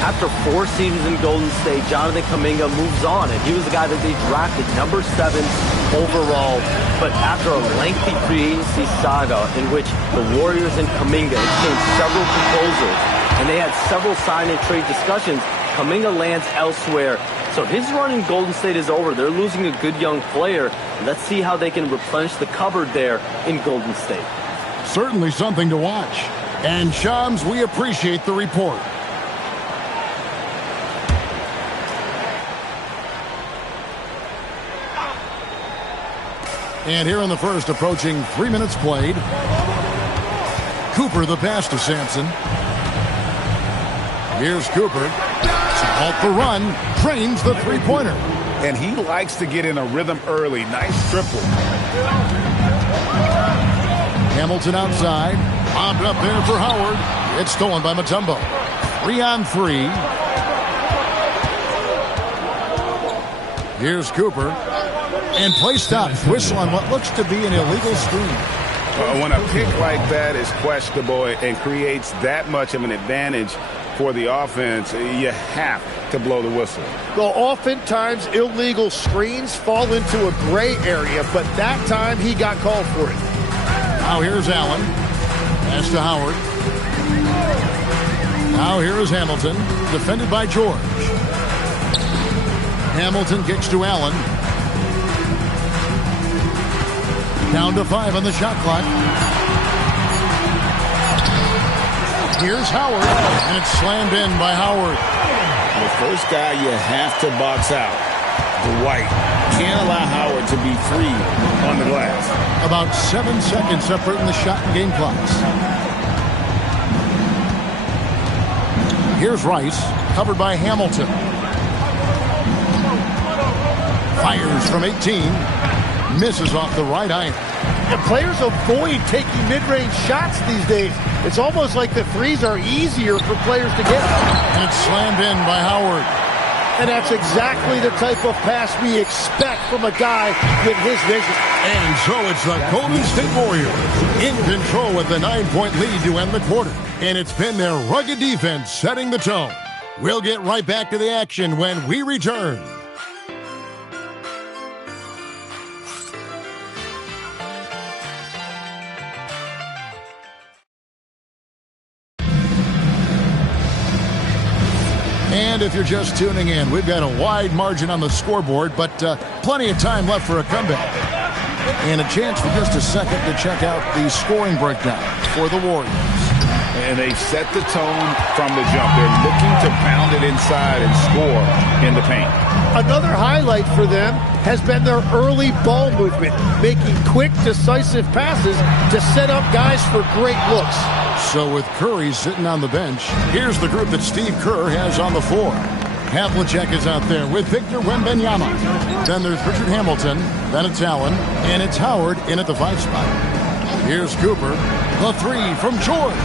After 4 seasons in Golden State, Jonathan Kuminga moves on, and he was the guy that they drafted number 7 overall. But after a lengthy free agency saga in which the Warriors and Kuminga exchanged several proposals, and they had several sign and trade discussions, Kuminga lands elsewhere. So his run in Golden State is over. They're losing a good young player. Let's see how they can replenish the cupboard there in Golden State. Certainly something to watch. And Shams, we appreciate the report. And here in the first, approaching 3 minutes played. Cooper the pass to Sampson. Here's Cooper. Off the run, trains the three-pointer. And he likes to get in a rhythm early. Nice triple. Hamilton outside. Bobbed up there for Howard. It's stolen by Mutombo. 3-on-3. Here's Cooper. And play stops. Whistle on what looks to be an illegal screen. When a pick like that is questionable and creates that much of an advantage for the offense, you have to blow the whistle. Well, oftentimes illegal screens fall into a gray area, but that time he got called for it. Now here's Allen. Pass to Howard. Now here is Hamilton, defended by George. Hamilton kicks to Allen. Down to 5 on the shot clock. Here's Howard, and it's slammed in by Howard. The first guy you have to box out, Dwight. Can't allow Howard to be free on the glass. About 7 seconds separating the shot and game clocks. Here's Rice, covered by Hamilton. Fires from 18. Misses off the right iron. And players avoid taking mid-range shots these days. It's almost like the threes are easier for players to get. And it's slammed in by Howard. And that's exactly the type of pass we expect from a guy with his vision. And so it's the Golden State Warriors in control with the 9-point lead to end the quarter. And it's been their rugged defense setting the tone. We'll get right back to the action when we return. And if you're just tuning in, we've got a wide margin on the scoreboard, but plenty of time left for a comeback. And a chance for just a second to check out the scoring breakdown for the Warriors. And they've set the tone from the jump. They're looking to pound it inside and score in the paint. Another highlight for them has been their early ball movement, making quick, decisive passes to set up guys for great looks. So with Curry sitting on the bench, here's the group that Steve Kerr has on the floor. Havlicek is out there with Victor Wembanyama. Then there's Richard Hamilton. Then it's Allen. And it's Howard in at the 5 spot. Here's Cooper. The 3 from George.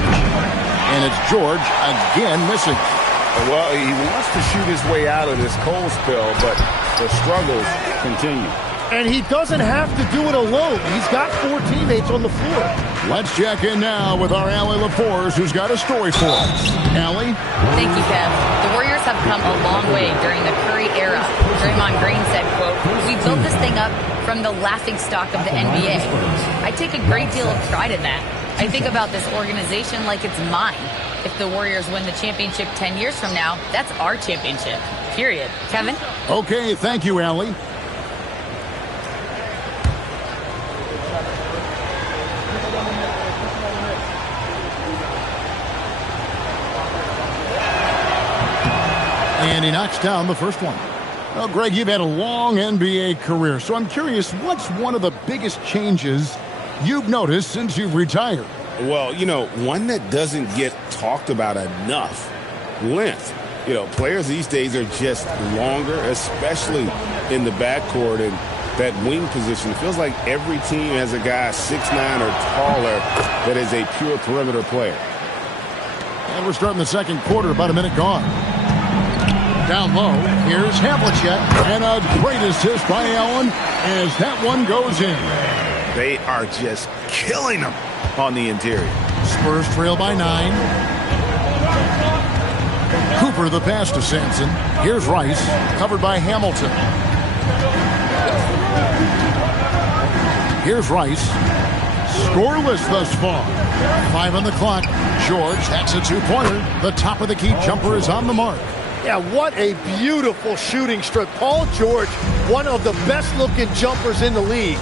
And it's George again missing. Well, he wants to shoot his way out of this cold spell, but the struggles continue. And he doesn't have to do it alone. He's got 4 teammates on the floor. Let's check in now with our Allie LaForce, who's got a story for us. Allie? Thank you, Kev. The Warriors have come a long way during the Curry era. Draymond Green said, quote, "We built this thing up from the laughingstock of the NBA. I take a great deal of pride in that. I think about this organization like it's mine. If the Warriors win the championship 10 years from now, that's our championship. Period." Kevin? Okay, thank you, Allie. And he knocks down the first one. Well, Greg, you've had a long NBA career, so I'm curious, what's one of the biggest changes you've noticed since you've retired? Well, you know, one that doesn't get talked about enough, length. You know, players these days are just longer, especially in the backcourt and that wing position. It feels like every team has a guy 6'9" or taller that is a pure perimeter player. And we're starting the second quarter, about a minute gone. Down low, here's Havlicek, and a great assist by Allen as that one goes in. They are just killing them on the interior. Spurs trail by 9. Cooper the pass to Sampson. Here's Rice, covered by Hamilton. Here's Rice. Scoreless thus far. 5 on the clock. George hacks a 2-pointer. The top of the key jumper is on the mark. Yeah, what a beautiful shooting stroke. Paul George, one of the best-looking jumpers in the league.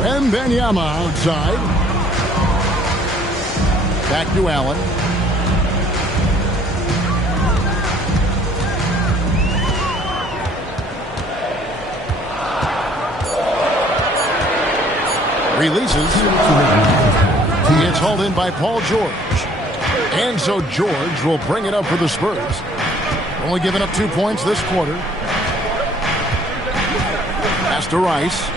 Wembanyama outside. Back to Allen. Releases. He gets hauled in by Paul George. And so George will bring it up for the Spurs. Only giving up 2 points this quarter. Pass to Rice.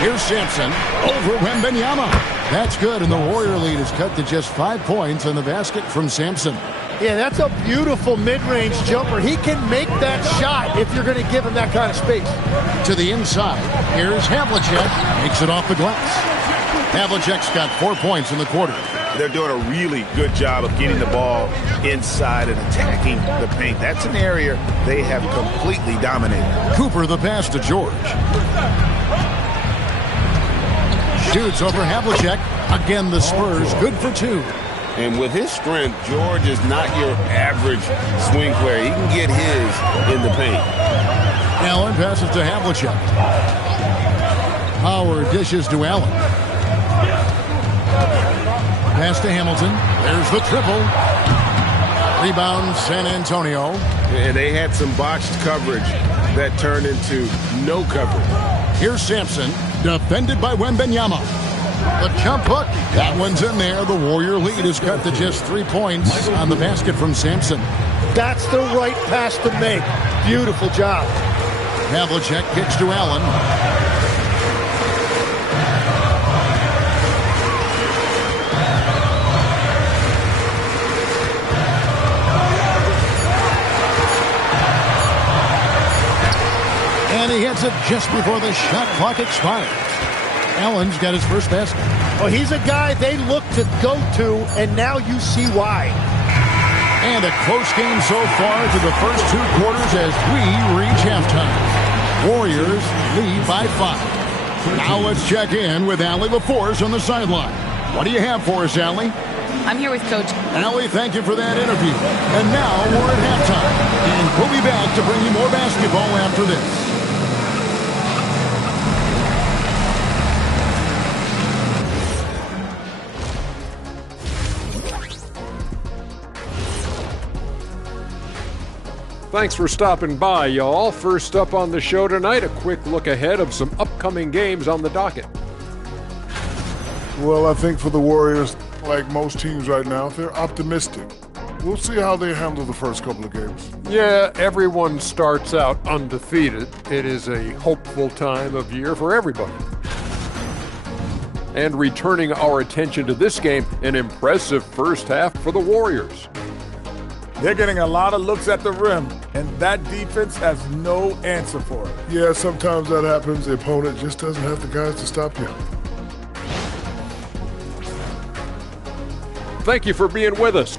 Here's Sampson over Wembanyama. That's good, and the Warrior lead is cut to just 5 points on the basket from Sampson. Yeah, that's a beautiful mid-range jumper. He can make that shot if you're going to give him that kind of space. To the inside, here's Havlicek. Makes it off the glass. Havlicek's got 4 points in the quarter. They're doing a really good job of getting the ball inside and attacking the paint. That's an area they have completely dominated. Cooper the pass to George. Shoots over Havlicek. Again, the Spurs good for 2. And with his strength, George is not your average swing player. He can get his in the paint. Allen passes to Havlicek. Howard dishes to Allen. Pass to Hamilton. There's the triple. Rebound, San Antonio. And they had some botched coverage that turned into no coverage. Here's Sampson, defended by Wembanyama. The jump hook. That one's in there. The Warrior lead is cut to just 3 points on the basket from Sampson. That's the right pass to make. Beautiful job. Havlicek kicks to Allen. And he hits it just before the shot clock expires. Allen's got his first basket. Well, he's a guy they look to go to, and now you see why. And a close game so far to the first 2 quarters as we reach halftime. Warriors lead by 5. Now let's check in with Allie LaForce on the sideline. What do you have for us, Allie? I'm here with Coach. Allie, thank you for that interview. And now we're at halftime. And we'll be back to bring you more basketball after this. Thanks for stopping by, y'all. First up on the show tonight, a quick look ahead of some upcoming games on the docket. Well, I think for the Warriors, like most teams right now, they're optimistic. We'll see how they handle the first couple of games. Yeah, everyone starts out undefeated. It is a hopeful time of year for everybody. And returning our attention to this game, an impressive first half for the Warriors. They're getting a lot of looks at the rim, and that defense has no answer for it. Yeah, sometimes that happens. The opponent just doesn't have the guys to stop you. Thank you for being with us.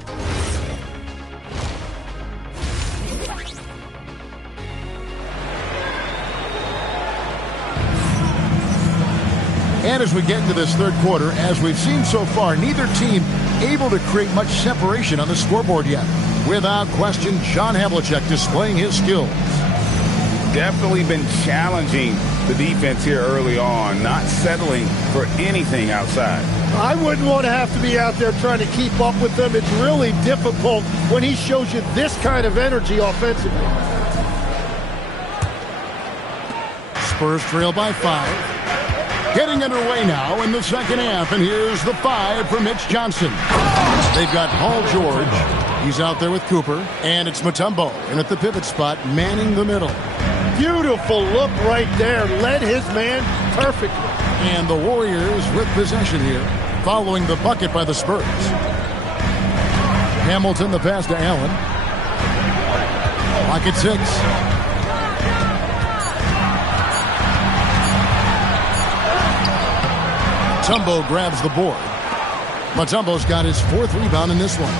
And as we get into this third quarter, as we've seen so far, neither team able to create much separation on the scoreboard yet. Without question, John Havlicek displaying his skills. Definitely been challenging the defense here early on, not settling for anything outside. I wouldn't want to have to be out there trying to keep up with them. It's really difficult when he shows you this kind of energy offensively. Spurs trail by 5. Getting underway now in the second half, and here's the 5 for Mitch Johnson. They've got Paul George. He's out there with Cooper, and it's Mutombo in at the pivot spot, manning the middle. Beautiful look right there. Led his man perfectly. And the Warriors with possession here, following the bucket by the Spurs. Hamilton, the pass to Allen. Clock at 6. Mutombo grabs the board. Mutombo's got his 4th rebound in this one.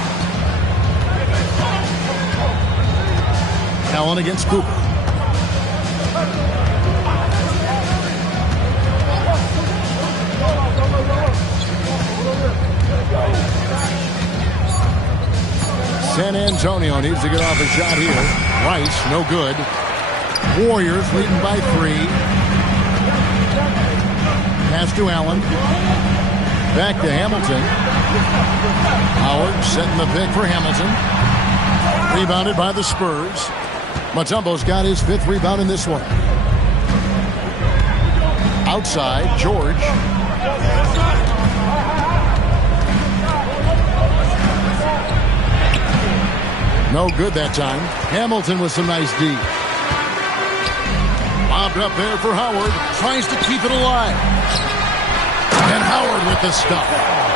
Allen against Cooper. San Antonio needs to get off a shot here. Rice, no good. Warriors leading by 3. Pass to Allen. Back to Hamilton. Howard setting the pick for Hamilton. Rebounded by the Spurs. Mutombo's got his 5th rebound in this one. Outside, George. No good that time. Hamilton with some nice D. Lobbed up there for Howard. Tries to keep it alive. And Howard with the stuff.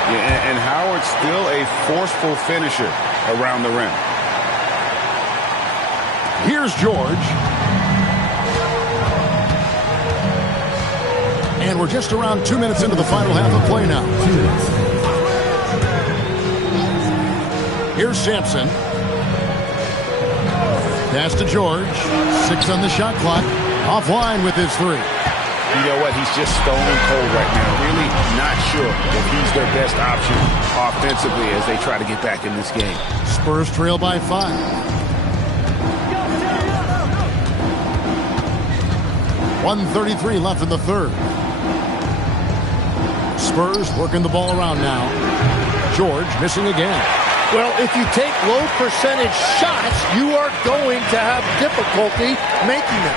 Yeah, and Howard's still a forceful finisher. around the rim. Here's George. And we're just around 2 minutes into the final half of play now. Here's Sampson. Pass to George. 6 on the shot clock. Offline with his 3. You know what? He's just stone cold right now. Really not sure if he's their best option offensively as they try to get back in this game. Spurs trail by 5. 1:33 left in the third. Spurs working the ball around now. George missing again. Well, if you take low percentage shots, you are going to have difficulty making them.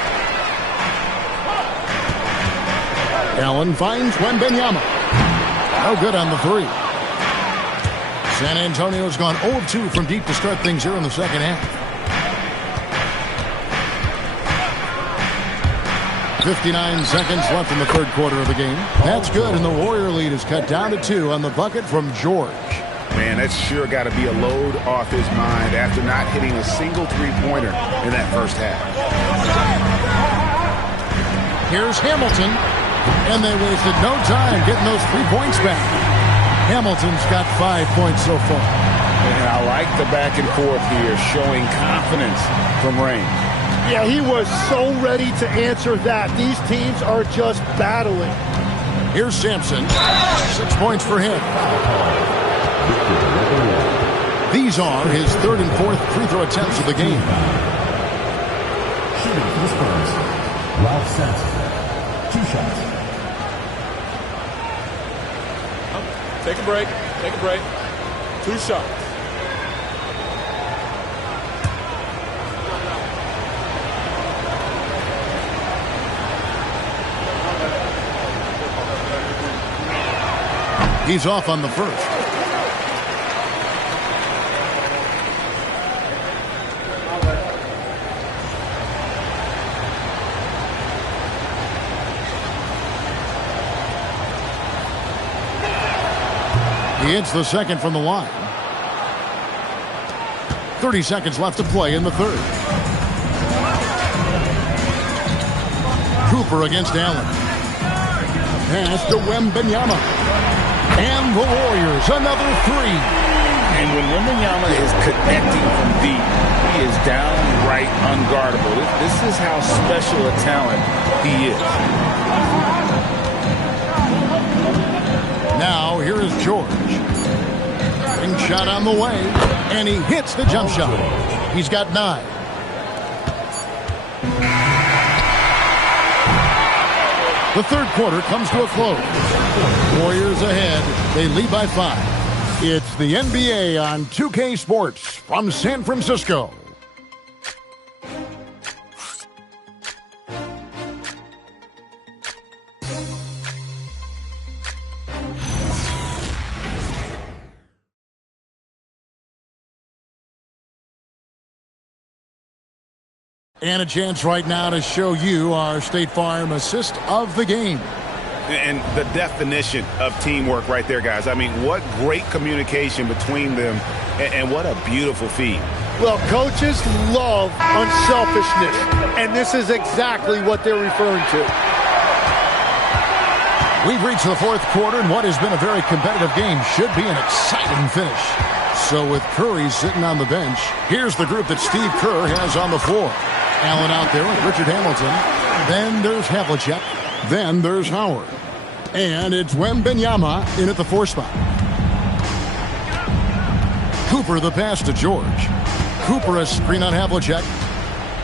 Allen finds Wembanyama. No good on the 3. San Antonio's gone 0-2 from deep to start things here in the second half. 59 seconds left in the third quarter of the game. That's good, and the Warrior lead is cut down to 2 on the bucket from George. Man, that's sure got to be a load off his mind after not hitting a single three-pointer in that first half. Here's Hamilton, and they wasted no time getting those 3 points back. Hamilton's got 5 points so far. And I like the back and forth here, showing confidence from Reigns. Yeah, he was so ready to answer that. These teams are just battling. Here's Sampson. 6 points for him. These are his third and fourth free throw attempts of the game. Shooting for the Spurs, Ralph Sampson. 2 shots. Take a break. Take a break. 2 shots. He's off on the first. He hits the second from the line. 30 seconds left to play in the third. Cooper against Allen. Pass to Wembanyama. And the Warriors, another 3. And when Wembanyama is connecting from deep, he is downright unguardable. This is how special a talent he is. Now, here is George. Ring shot on the way, and he hits the jump shot. He's got 9. The third quarter comes to a close. Warriors ahead. They lead by 5. It's the NBA on 2K Sports from San Francisco. And a chance right now to show you our State Farm assist of the game. And the definition of teamwork right there, guys. I mean, what great communication between them, and what a beautiful feed. Well, coaches love unselfishness, and this is exactly what they're referring to. We've reached the fourth quarter, and what has been a very competitive game should be an exciting finish. So with Curry sitting on the bench, here's the group that Steve Kerr has on the floor. Allen out there with Richard Hamilton. Then there's Havlicek. Then there's Howard. And it's Wembanyama in at the 4 spot. Cooper the pass to George. Cooper a screen on Havlicek.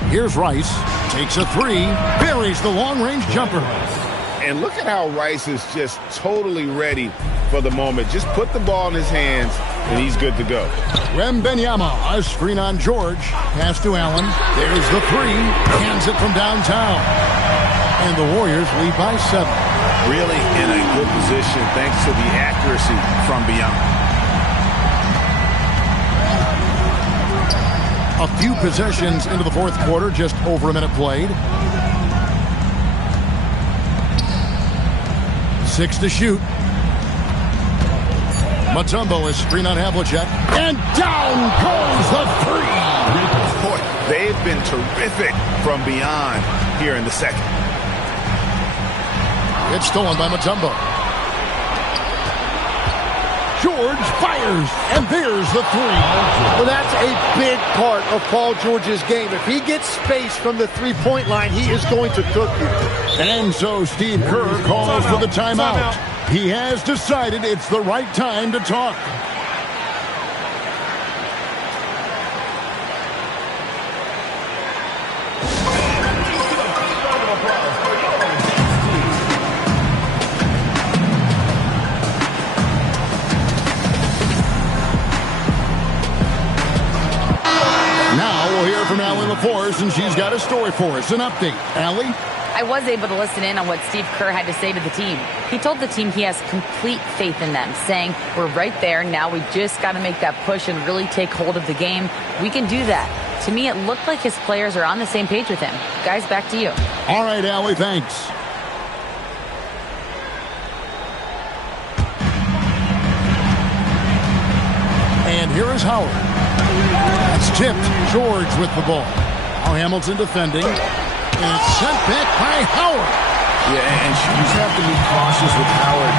Here's Rice. Takes a 3. Buries the long-range jumper. And look at how Rice is just totally ready for the moment. Just put the ball in his hands, and he's good to go. Wembanyama, a screen on George. Pass to Allen. There's the 3. Hands it from downtown. And the Warriors lead by 7. Really in a good position thanks to the accuracy from beyond. A few possessions into the fourth quarter, just over a minute played. 6 to shoot. Mutombo is screen on Havlicek. And down goes the three. Boy, they've been terrific from beyond here in the second. It's stolen by Mutombo. George fires, and there's the three. Well, that's a big part of Paul George's game. If he gets space from the three-point line, he is going to cook you. And so Steve Kerr calls for the timeout. He has decided it's the right time to talk. From Allie LaForce, and she's got a story for us. An update. Allie? I was able to listen in on what Steve Kerr had to say to the team. He told the team he has complete faith in them, saying, we're right there. Now we just got to make that push and really take hold of the game. We can do that. To me, it looked like his players are on the same page with him. Guys, back to you. All right, Allie, thanks. And here is Howard. It's tipped. George with the ball. Now Hamilton defending. And it's sent back by Howard. Yeah, and you have to be cautious with Howard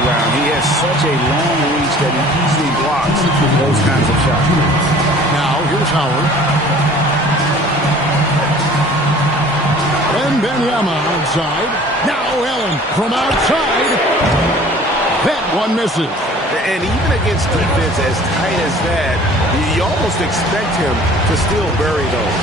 around. He has such a long reach that he easily blocks those kinds of shots. Now here's Howard. And Benyama outside. Now Allen from outside. That one misses. And even against defense as tight as that, you almost expect him to still bury those.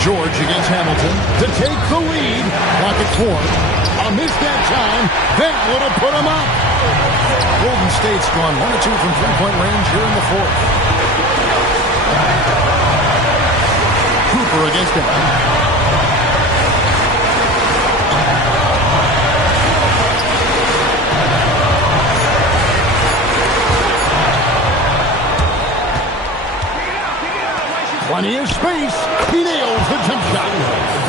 George against Hamilton to take the lead. Rocket 4. A miss that time. That would have put him up. Golden State's gone 1 or 2 from three-point range here in the fourth. Cooper against him. Plenty of space. He nails the jump shot.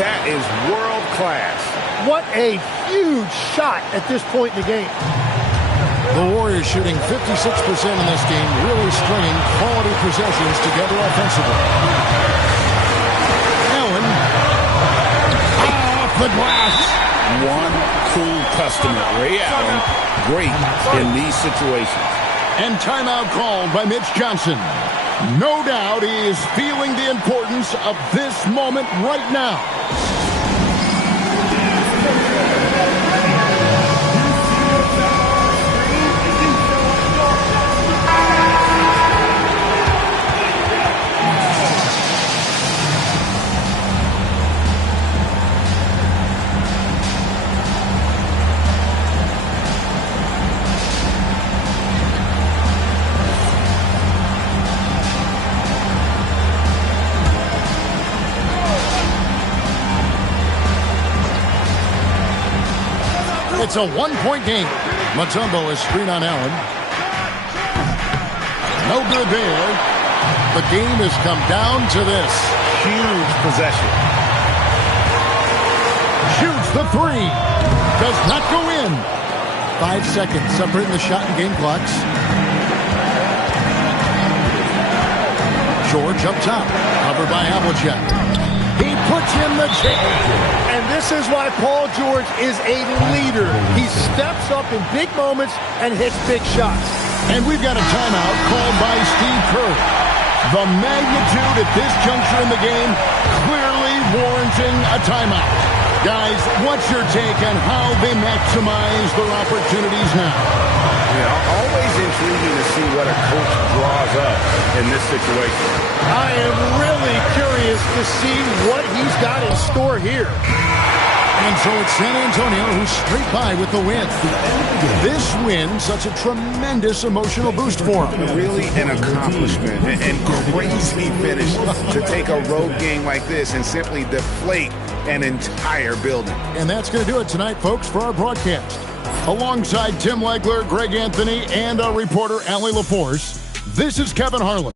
That is world class. What a huge shot at this point in the game. The Warriors shooting 56% in this game, really stringing quality possessions together offensively. Allen. Off the glass. One cool customer. Ray Allen, great in these situations. And timeout called by Mitch Johnson. No doubt he is feeling the importance of this moment right now. It's a one-point game. Mutombo is screen on Allen. No good there. The game has come down to this. Huge possession. Shoots the three. Does not go in. 5 seconds separating the shot and game clocks. George up top. Covered by Havlicek. He puts in the chain. And this is why Paul George is a leader. He steps up in big moments and hits big shots. And we've got a timeout called by Steve Kerr. The magnitude at this juncture in the game clearly warranting a timeout. Guys, what's your take on how they maximize their opportunities now? Yeah, always intriguing to see what a coach draws up in this situation. I am really curious to see what he's got in store here. And so it's San Antonio who's straight by with the win. This win, such a tremendous emotional boost for him. Really an accomplishment and crazy finish to take a road game like this and simply deflate an entire building. And that's going to do it tonight, folks, for our broadcast. Alongside Tim Legler, Greg Anthony, and our reporter, Allie LaForce, this is Kevin Harlan.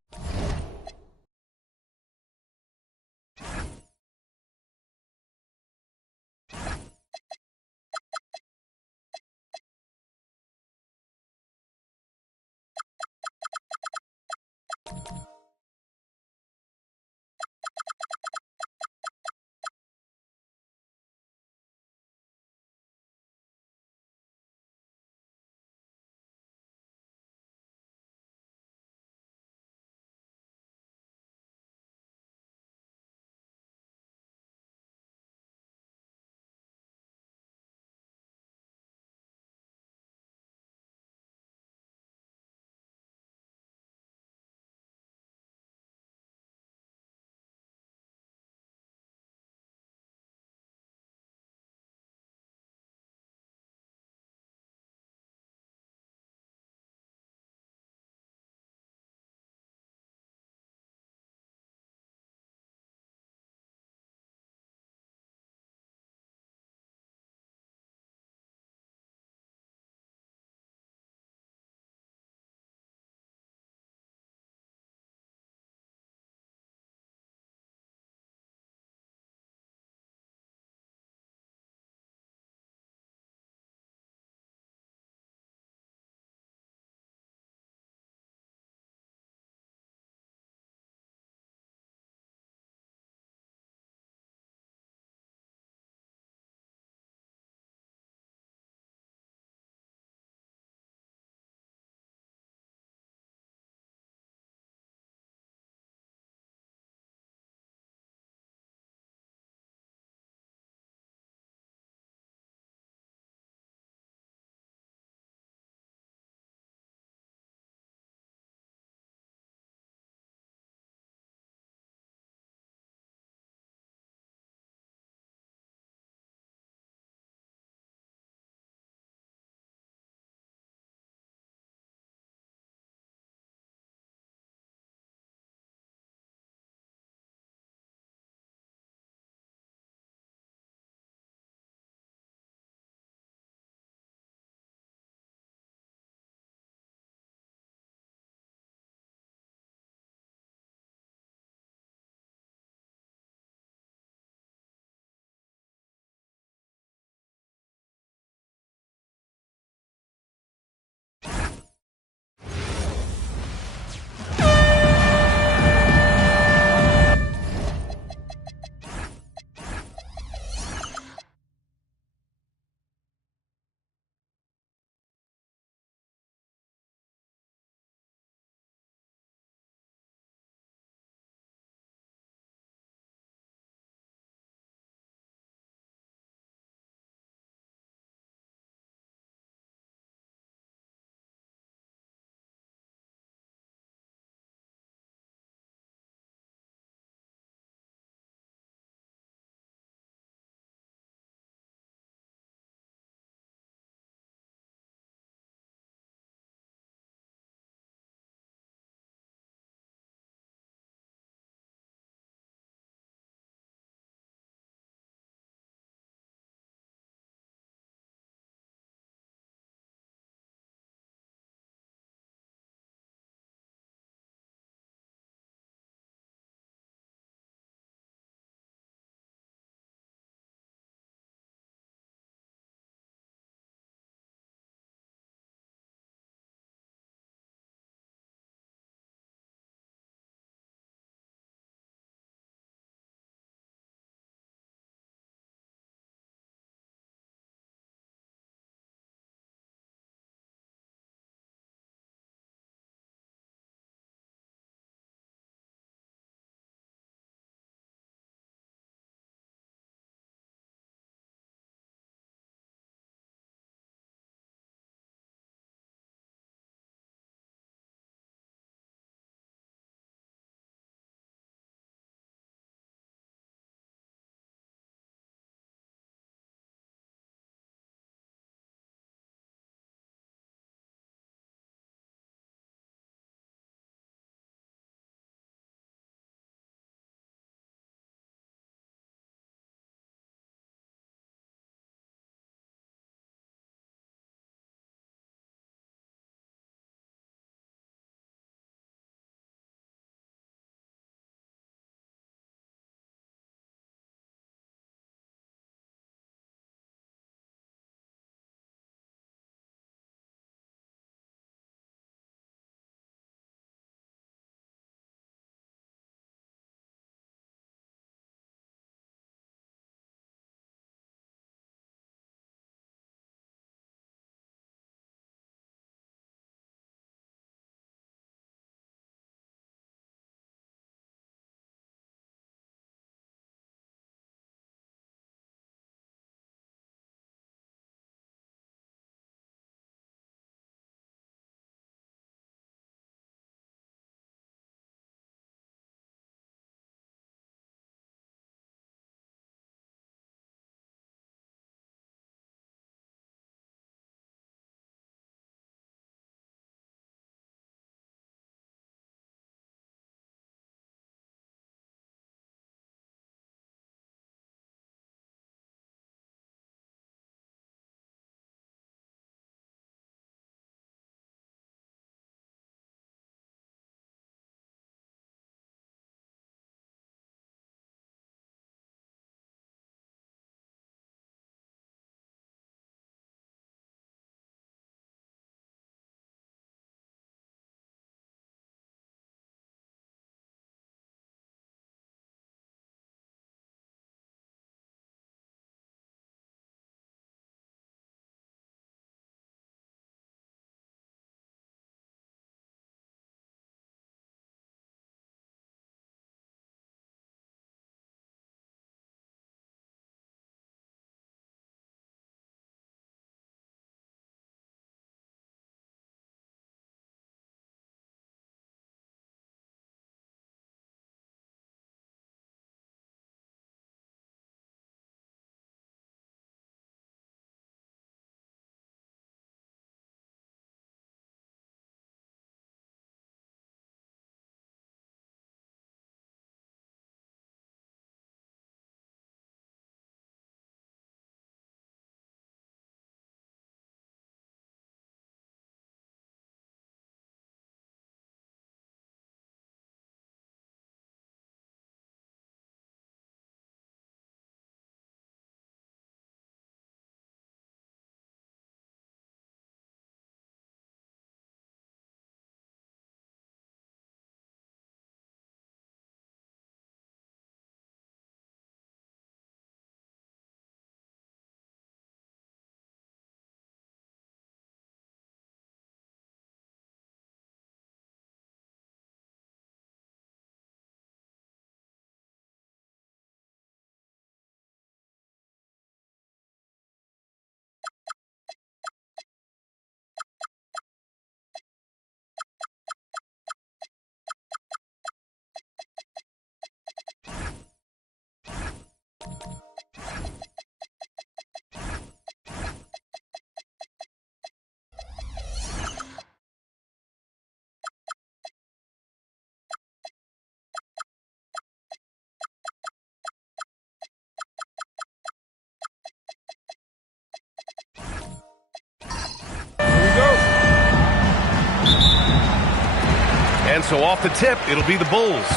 And so off the tip, it'll be the Bulls.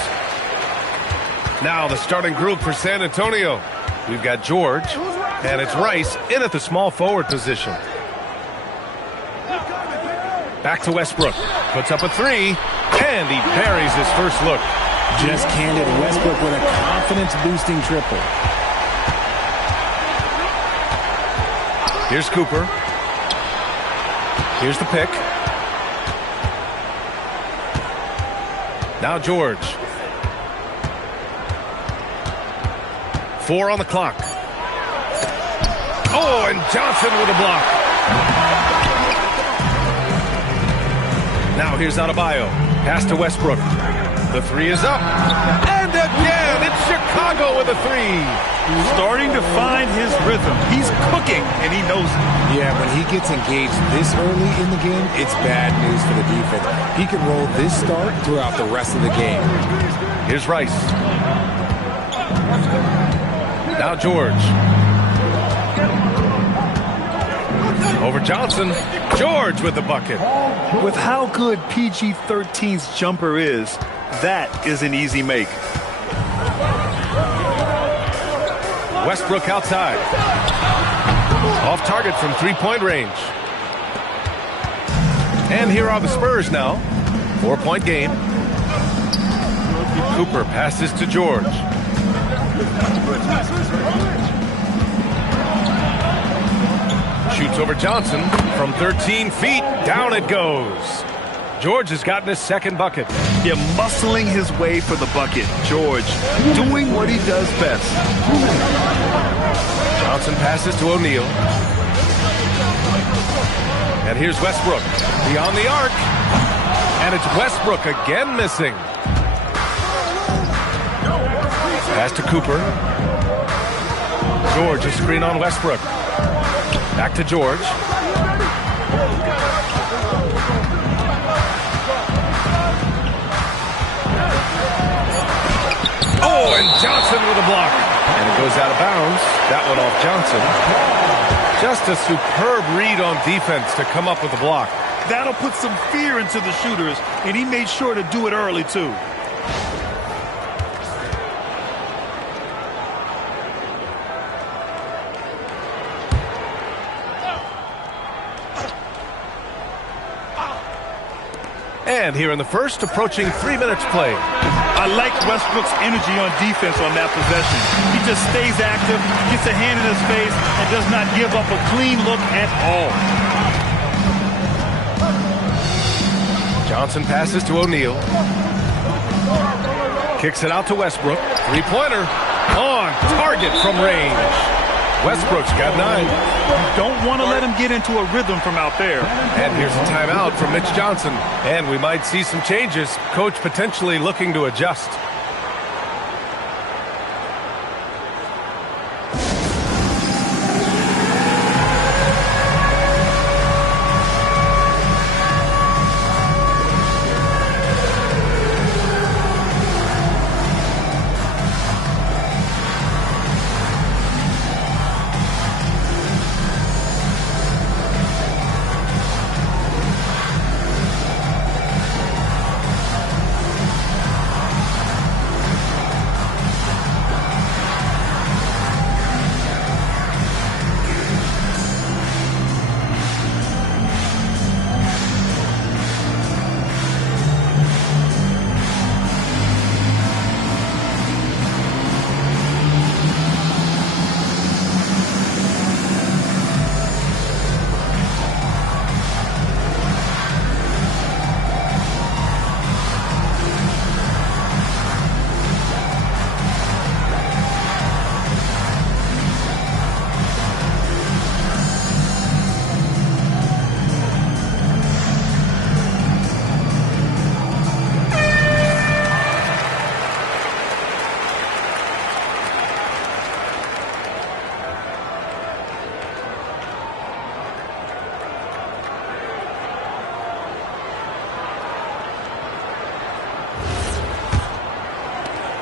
Now the starting group for San Antonio. We've got George, and it's Rice in at the small forward position. Back to Westbrook. Puts up a three, and he buries his first look. Just candid Westbrook with a confidence-boosting triple. Here's Cooper. Here's the pick. Now George. 4 on the clock. Oh, and Johnson with a block. Now here's Adebayo. Pass to Westbrook. The three is up. And again, it's Chicago with a three. Starting to find his rhythm. He's cooking, and he knows it. Yeah, when he gets engaged this early in the game, it's bad news for the defense. He can roll this start throughout the rest of the game. Here's Rice. Now George. Over Johnson. George with the bucket. With how good PG-13's jumper is, that is an easy make. Westbrook outside. Off target from three-point range. And here are the Spurs now. 4-point game. Cooper passes to George. Shoots over Johnson from 13 feet. Down it goes. George has gotten his second bucket. Yeah, muscling his way for the bucket. George doing what he does best. Johnson passes to O'Neal. And here's Westbrook beyond the arc. And it's Westbrook again missing. Pass to Cooper. George, a screen on Westbrook. Back to George. Oh, and Johnson with a block. And it goes out of bounds. That one off Johnson. Just a superb read on defense to come up with the block. That'll put some fear into the shooters, and he made sure to do it early, too. And here in the first, approaching 3 minutes play. I like Westbrook's energy on defense on that possession. He just stays active, gets a hand in his face, and does not give up a clean look at all. Johnson passes to O'Neal. Kicks it out to Westbrook. Three-pointer on target from range. Westbrook's got 9. You don't want to let him get into a rhythm from out there. And here's a timeout from Mitch Johnson. And we might see some changes. Coach potentially looking to adjust.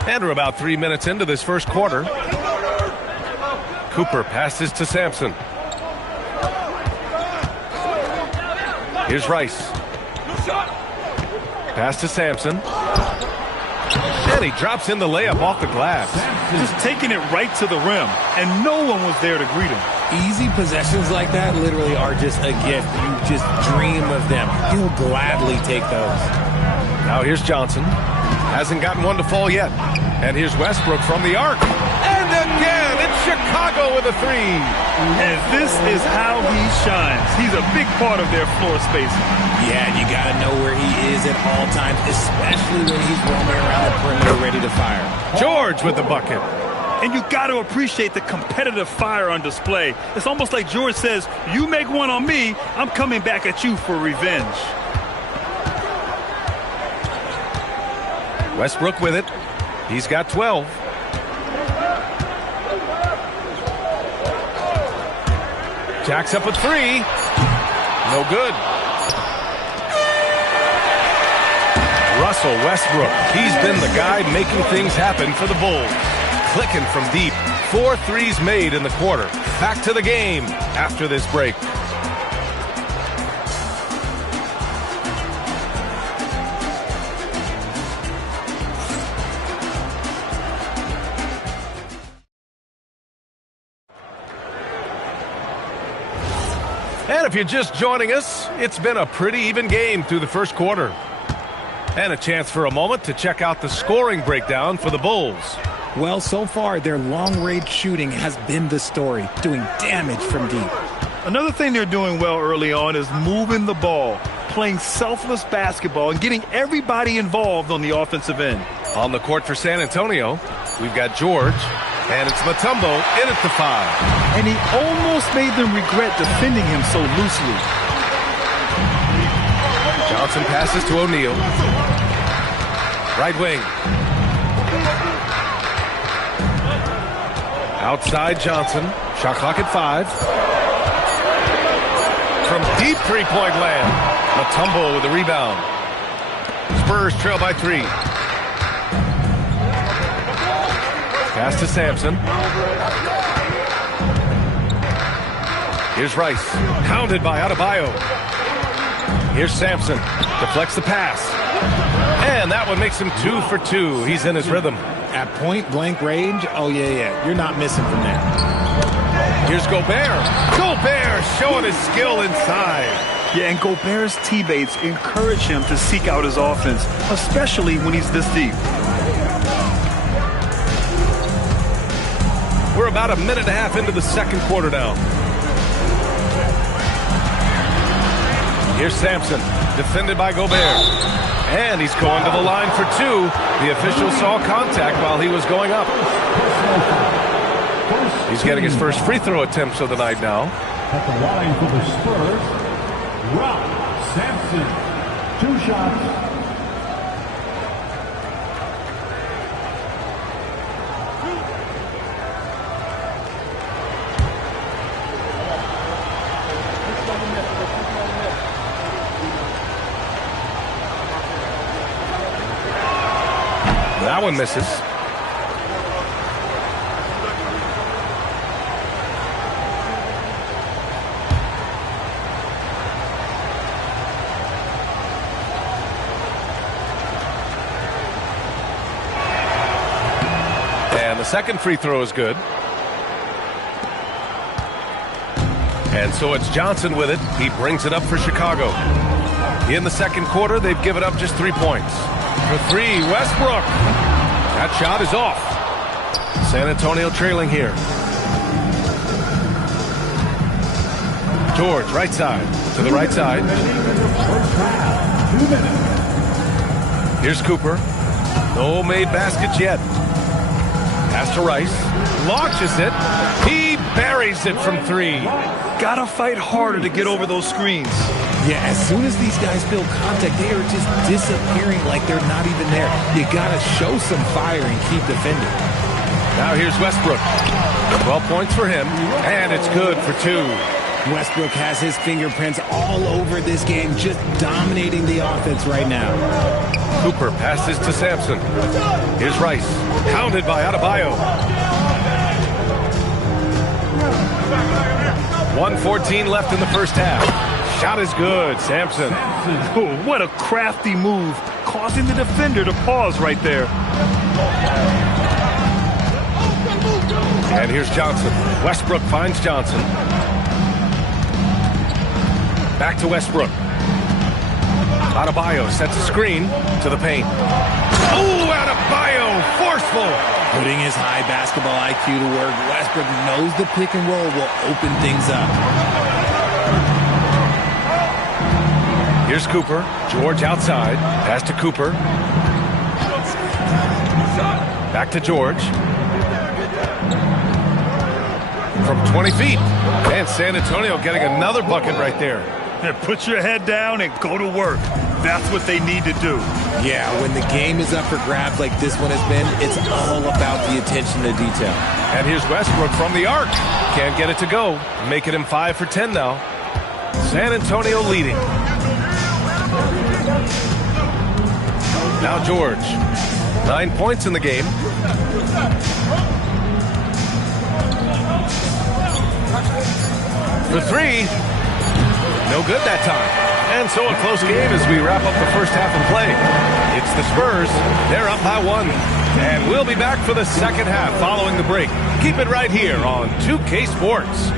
And we're about 3 minutes into this first quarter. Cooper passes to Sampson. Here's Rice. Pass to Sampson. And he drops in the layup off the glass. Just taking it right to the rim, and no one was there to greet him. Easy possessions like that literally are just a gift. You just dream of them. He'll gladly take those. Now here's Johnson. Hasn't gotten one to fall yet. And here's Westbrook from the arc. And again, it's Chicago with a three. And this is how he shines. He's a big part of their floor spacing. Yeah, you got to know where he is at all times, especially when he's roaming around the perimeter ready to fire. George with the bucket. And you got to appreciate the competitive fire on display. It's almost like George says, you make one on me, I'm coming back at you for revenge. Westbrook with it. He's got 12. Jacks up a three. No good. Russell Westbrook. He's been the guy making things happen for the Bulls. Clicking from deep. 4 threes made in the quarter. Back to the game after this break. And if you're just joining us, it's been a pretty even game through the first quarter. And a chance for a moment to check out the scoring breakdown for the Bulls. Well, so far, their long-range shooting has been the story, doing damage from deep. Another thing they're doing well early on is moving the ball, playing selfless basketball, and getting everybody involved on the offensive end. On the court for San Antonio, we've got George, and it's Mutombo in at the 5. And he almost made them regret defending him so loosely. Johnson passes to O'Neal. Right wing. Outside Johnson. Shot clock at 5. From deep three-point land. Mutombo with the rebound. Spurs trail by 3. Pass to Sampson. Here's Rice. Hounded by Adebayo. Here's Sampson. Deflects the pass. And that one makes him 2 for 2. He's in his rhythm. At point-blank range, oh, yeah. You're not missing from there. Here's Gobert. Gobert showing his skill inside. Yeah, and Gobert's teammates encourage him to seek out his offense, especially when he's this deep. We're about a minute and a half into the second quarter now. Here's Sampson, defended by Gobert. And he's going to the line for 2. The official saw contact while he was going up. He's getting his first free throw attempts of the night now. At the line for the Spurs, Ralph Sampson. 2 shots. That one misses. And the second free throw is good. And so it's Johnson with it. He brings it up for Chicago. In the second quarter, they've given up just 3 points. For 3, Westbrook. That shot is off. San Antonio trailing here. George, right side. To the right side. Here's Cooper. No made baskets yet. Pass to Rice. Launches it. He buries it from 3. Gotta fight harder to get over those screens. Yeah, as soon as these guys feel contact, they are just disappearing like they're not even there. You gotta show some fire and keep defending. Now here's Westbrook. 12 points for him, and it's good for 2. Westbrook has his fingerprints all over this game, just dominating the offense right now. Cooper passes to Sampson. Here's Rice, hounded by Adebayo. 1:14 left in the first half. Shot is good, Sampson. Oh, what a crafty move, causing the defender to pause right there. And here's Johnson. Westbrook finds Johnson. Back to Westbrook. Adebayo sets a screen to the paint. Oh, Adebayo, forceful. Putting his high basketball IQ to work, Westbrook knows the pick and roll will open things up. Here's Cooper. George outside. Pass to Cooper. Back to George. From 20 feet. And San Antonio getting another bucket right there. Yeah, put your head down and go to work. That's what they need to do. Yeah, when the game is up for grabs like this one has been, it's all about the attention to detail. And here's Westbrook from the arc. Can't get it to go. Making him 5 for 10 now. San Antonio leading. Now George. 9 points in the game. For 3. No good that time. And so a close game as we wrap up the first half of play. It's the Spurs. They're up by 1. And we'll be back for the second half following the break. Keep it right here on 2K Sports.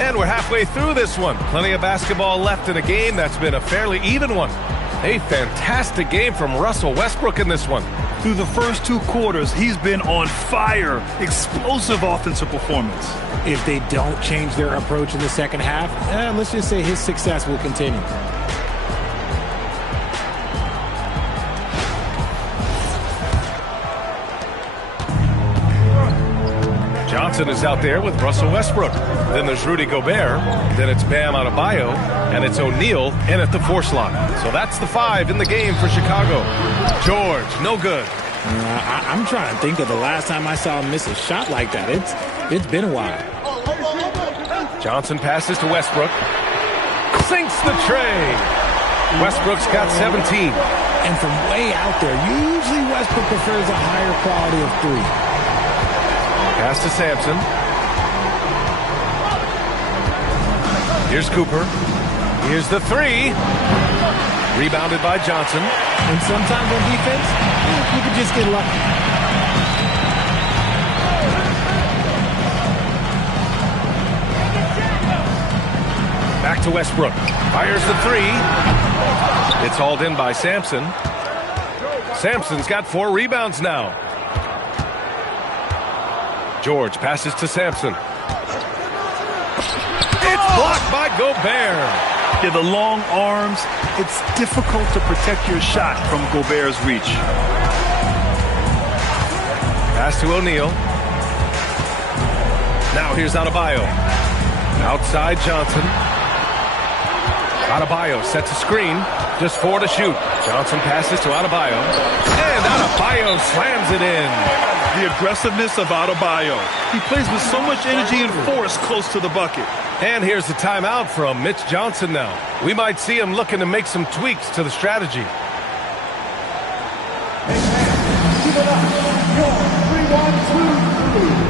And we're halfway through this one. Plenty of basketball left in a game that's been a fairly even one. A fantastic game from Russell Westbrook in this one. Through the first 2 quarters, he's been on fire. Explosive offensive performance. If they don't change their approach in the second half, let's just say his success will continue. Johnson is out there with Russell Westbrook. Then there's Rudy Gobert. Then it's Bam Adebayo. And it's O'Neal in at the 4 slot. So that's the 5 in the game for Chicago. George, no good. I'm trying to think of the last time I saw him miss a shot like that. It's been a while. Johnson passes to Westbrook. Sinks the tray. Westbrook's got 17. And from way out there, usually Westbrook prefers a higher quality of 3. Pass to Sampson. Here's Cooper. Here's the 3. Rebounded by Johnson. And sometimes on defense, you can just get lucky. Back to Westbrook. Fires the 3. It's hauled in by Sampson. Sampson's got 4 rebounds now. George passes to Sampson. It's blocked by Gobert. Yeah, the long arms, it's difficult to protect your shot from Gobert's reach. Pass to O'Neal. Now here's Adebayo. Outside Johnson. Adebayo sets a screen. Just 4 to shoot. Johnson passes to Adebayo. And Adebayo slams it in. The aggressiveness of Adebayo. He plays with so much energy and force close to the bucket. And here's the timeout from Mitch Johnson now. We might see him looking to make some tweaks to the strategy. Give it up. 3-1-2-3.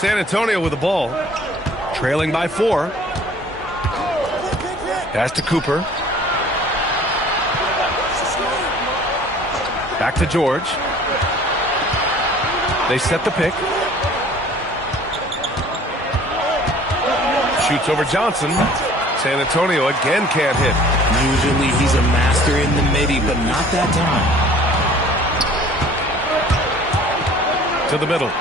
San Antonio with the ball. Trailing by 4. Pass to Cooper. Back to George. They set the pick. Shoots over Johnson. San Antonio again can't hit. Usually he's a master in the midi, but not that time. To the middle.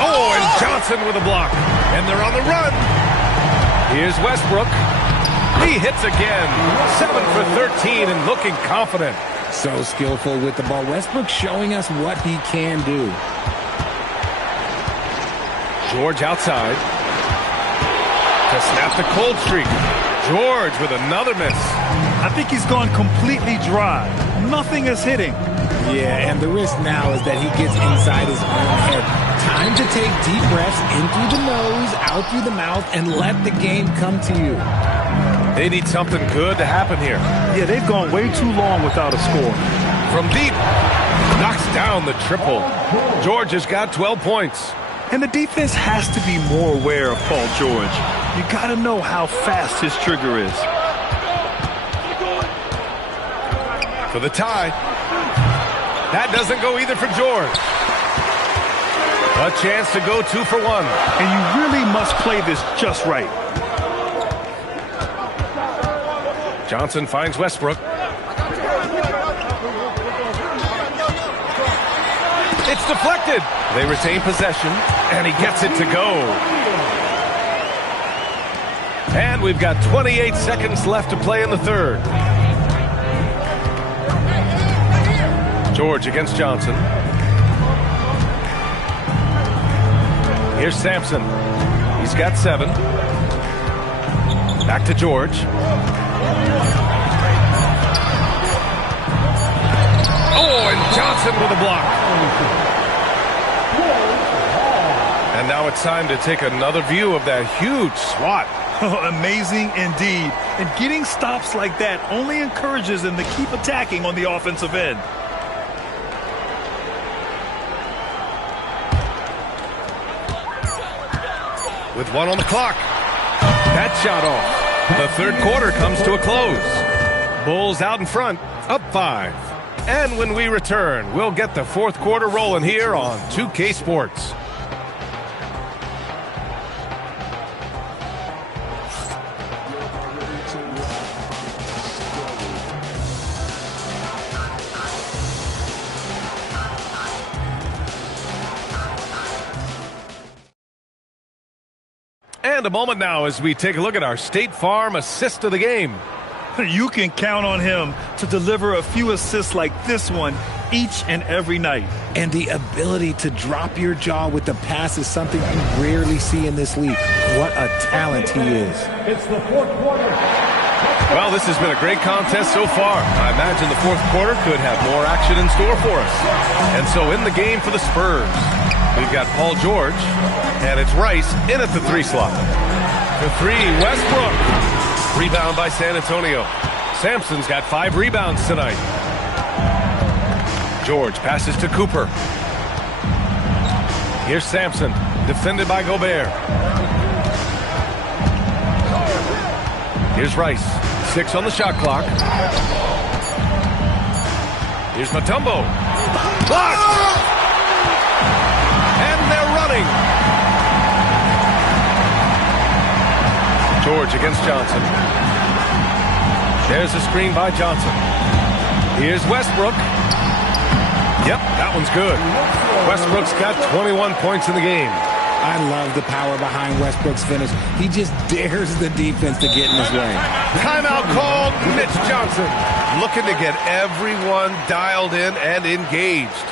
Oh, and Johnson with a block. And they're on the run. Here's Westbrook. He hits again. 7 for 13 and looking confident. So skillful with the ball. Westbrook showing us what he can do. George outside. To snap the cold streak. George with another miss. I think he's gone completely dry. Nothing is hitting. Yeah, and the risk now is that he gets inside his own head. Time to take deep breaths in through the nose, out through the mouth, and let the game come to you. They need something good to happen here. Yeah, they've gone way too long without a score. From deep. Knocks down the triple. George has got 12 points. And the defense has to be more aware of Paul George. You got to know how fast his trigger is. For the tie. That doesn't go either for George. A chance to go 2 for 1. And you really must play this just right. Johnson finds Westbrook. It's deflected. They retain possession, and he gets it to go. And we've got 28 seconds left to play in the third. George against Johnson. Here's Sampson. He's got 7. Back to George. Oh, and Johnson with a block. And now it's time to take another view of that huge swat. Amazing indeed. And getting stops like that only encourages them to keep attacking on the offensive end. With 1 on the clock. That shot off. The third quarter comes to a close. Bulls out in front, up 5. And when we return, we'll get the fourth quarter rolling here on 2K Sports. And a moment now as we take a look at our State Farm assist of the game. You can count on him to deliver a few assists like this one each and every night. And the ability to drop your jaw with the pass is something you rarely see in this league. What a talent he is. It's the fourth quarter. Well, this has been a great contest so far. I imagine the fourth quarter could have more action in store for us. And so in the game for the Spurs, we've got Paul George, and it's Rice in at the 3 slot. For 3, Westbrook. Rebound by San Antonio. Sampson's got 5 rebounds tonight. George passes to Cooper. Here's Sampson, defended by Gobert. Here's Rice, 6 on the shot clock. Here's Mutombo. Blocked! And they're running. George against Johnson. There's a screen by Johnson. Here's Westbrook. Yep, that one's good. Westbrook's got 21 points in the game. I love the power behind Westbrook's finish. He just dares the defense to get in his way. Timeout called. Mitch Johnson looking to get everyone dialed in and engaged.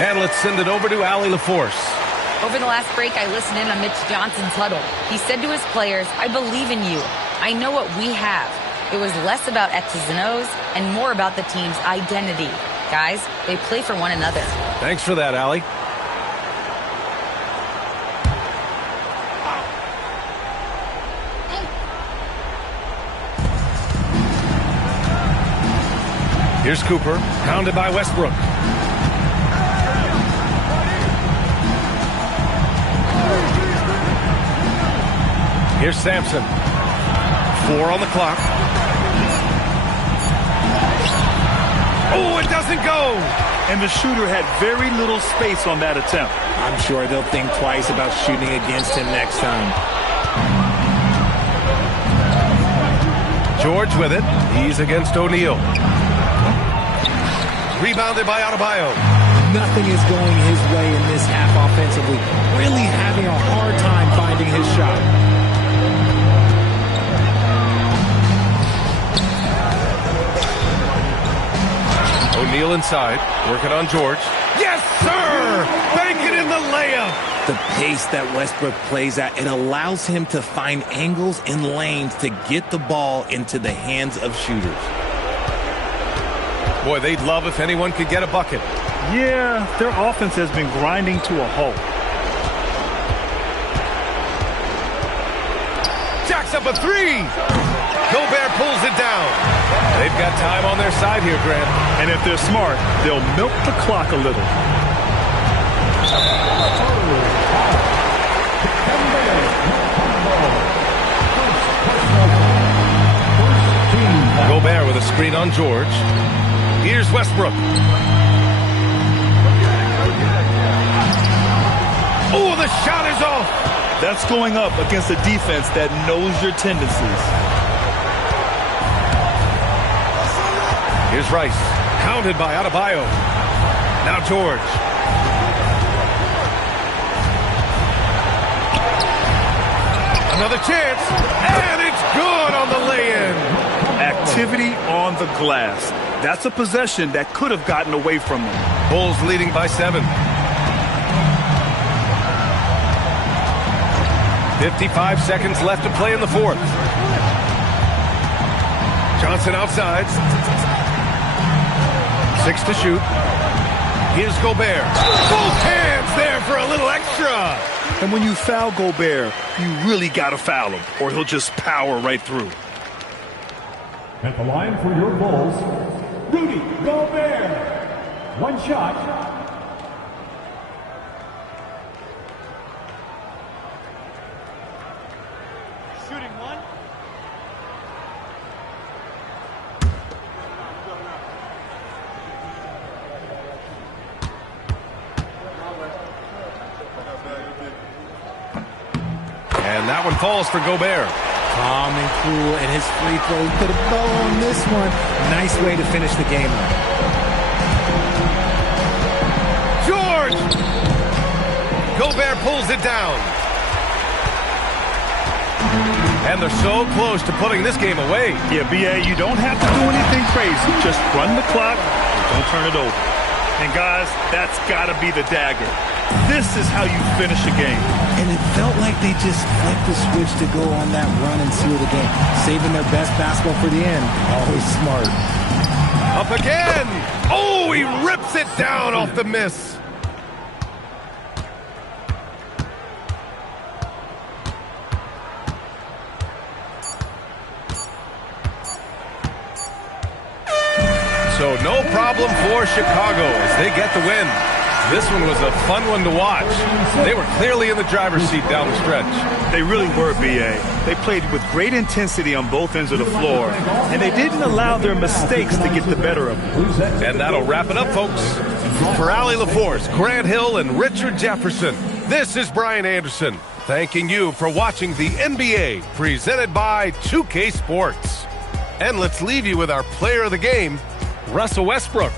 And let's send it over to Allie LaForce. Over the last break, I listened in on Mitch Johnson's huddle. He said to his players, I believe in you. I know what we have. It was less about X's and O's and more about the team's identity. Guys, they play for one another. Thanks for that, Allie. Here's Cooper, pounded by Westbrook. Here's Sampson. 4 on the clock. Oh, it doesn't go! And the shooter had very little space on that attempt. I'm sure they'll think twice about shooting against him next time. George with it. He's against O'Neal. Rebounded by Adebayo. Nothing is going his way in this half offensively. Really having a hard time finding his shot. O'Neal inside, working on George. Yes, sir! Bank it in the layup! The pace that Westbrook plays at, it allows him to find angles and lanes to get the ball into the hands of shooters. Boy, they'd love if anyone could get a bucket. Yeah, their offense has been grinding to a halt. Jacks up a 3! Gobert pulls it down. They've got time on their side here, Grant. And if they're smart, they'll milk the clock a little. Gobert with a screen on George. Here's Westbrook. Oh, the shot is off. That's going up against a defense that knows your tendencies. Here's Rice, pounded by Adebayo. Now George. Another chance, and it's good on the lay-in. Activity on the glass. That's a possession that could have gotten away from them. Bulls leading by 7. 55 seconds left to play in the fourth. Johnson outside. 6 to shoot. Here's Gobert. Both hands there for a little extra. And when you foul Gobert, you really got to foul him, or he'll just power right through. At the line for your Bulls, Rudy Gobert. One shot. Shooting one. And that one falls for Gobert. Calm and cool, and his free throw. He put a bow on this one. Nice way to finish the game up. George! Gobert pulls it down. And they're so close to putting this game away. Yeah, B.A., you don't have to do anything crazy. Just run the clock and don't turn it over. And guys, that's got to be the dagger. This is how you finish a game. And it felt like they just flipped the switch to go on that run and seal the game. Saving their best basketball for the end. Always smart. Up again! Oh, he rips it down off the miss. So no problem for Chicago as they get the win. This one was a fun one to watch. They were clearly in the driver's seat down the stretch. They really were, B.A. They played with great intensity on both ends of the floor, and they didn't allow their mistakes to get the better of them. And that'll wrap it up, folks. For Allie LaForce, Grant Hill, and Richard Jefferson, this is Brian Anderson, thanking you for watching the NBA, presented by 2K Sports. And let's leave you with our player of the game, Russell Westbrook.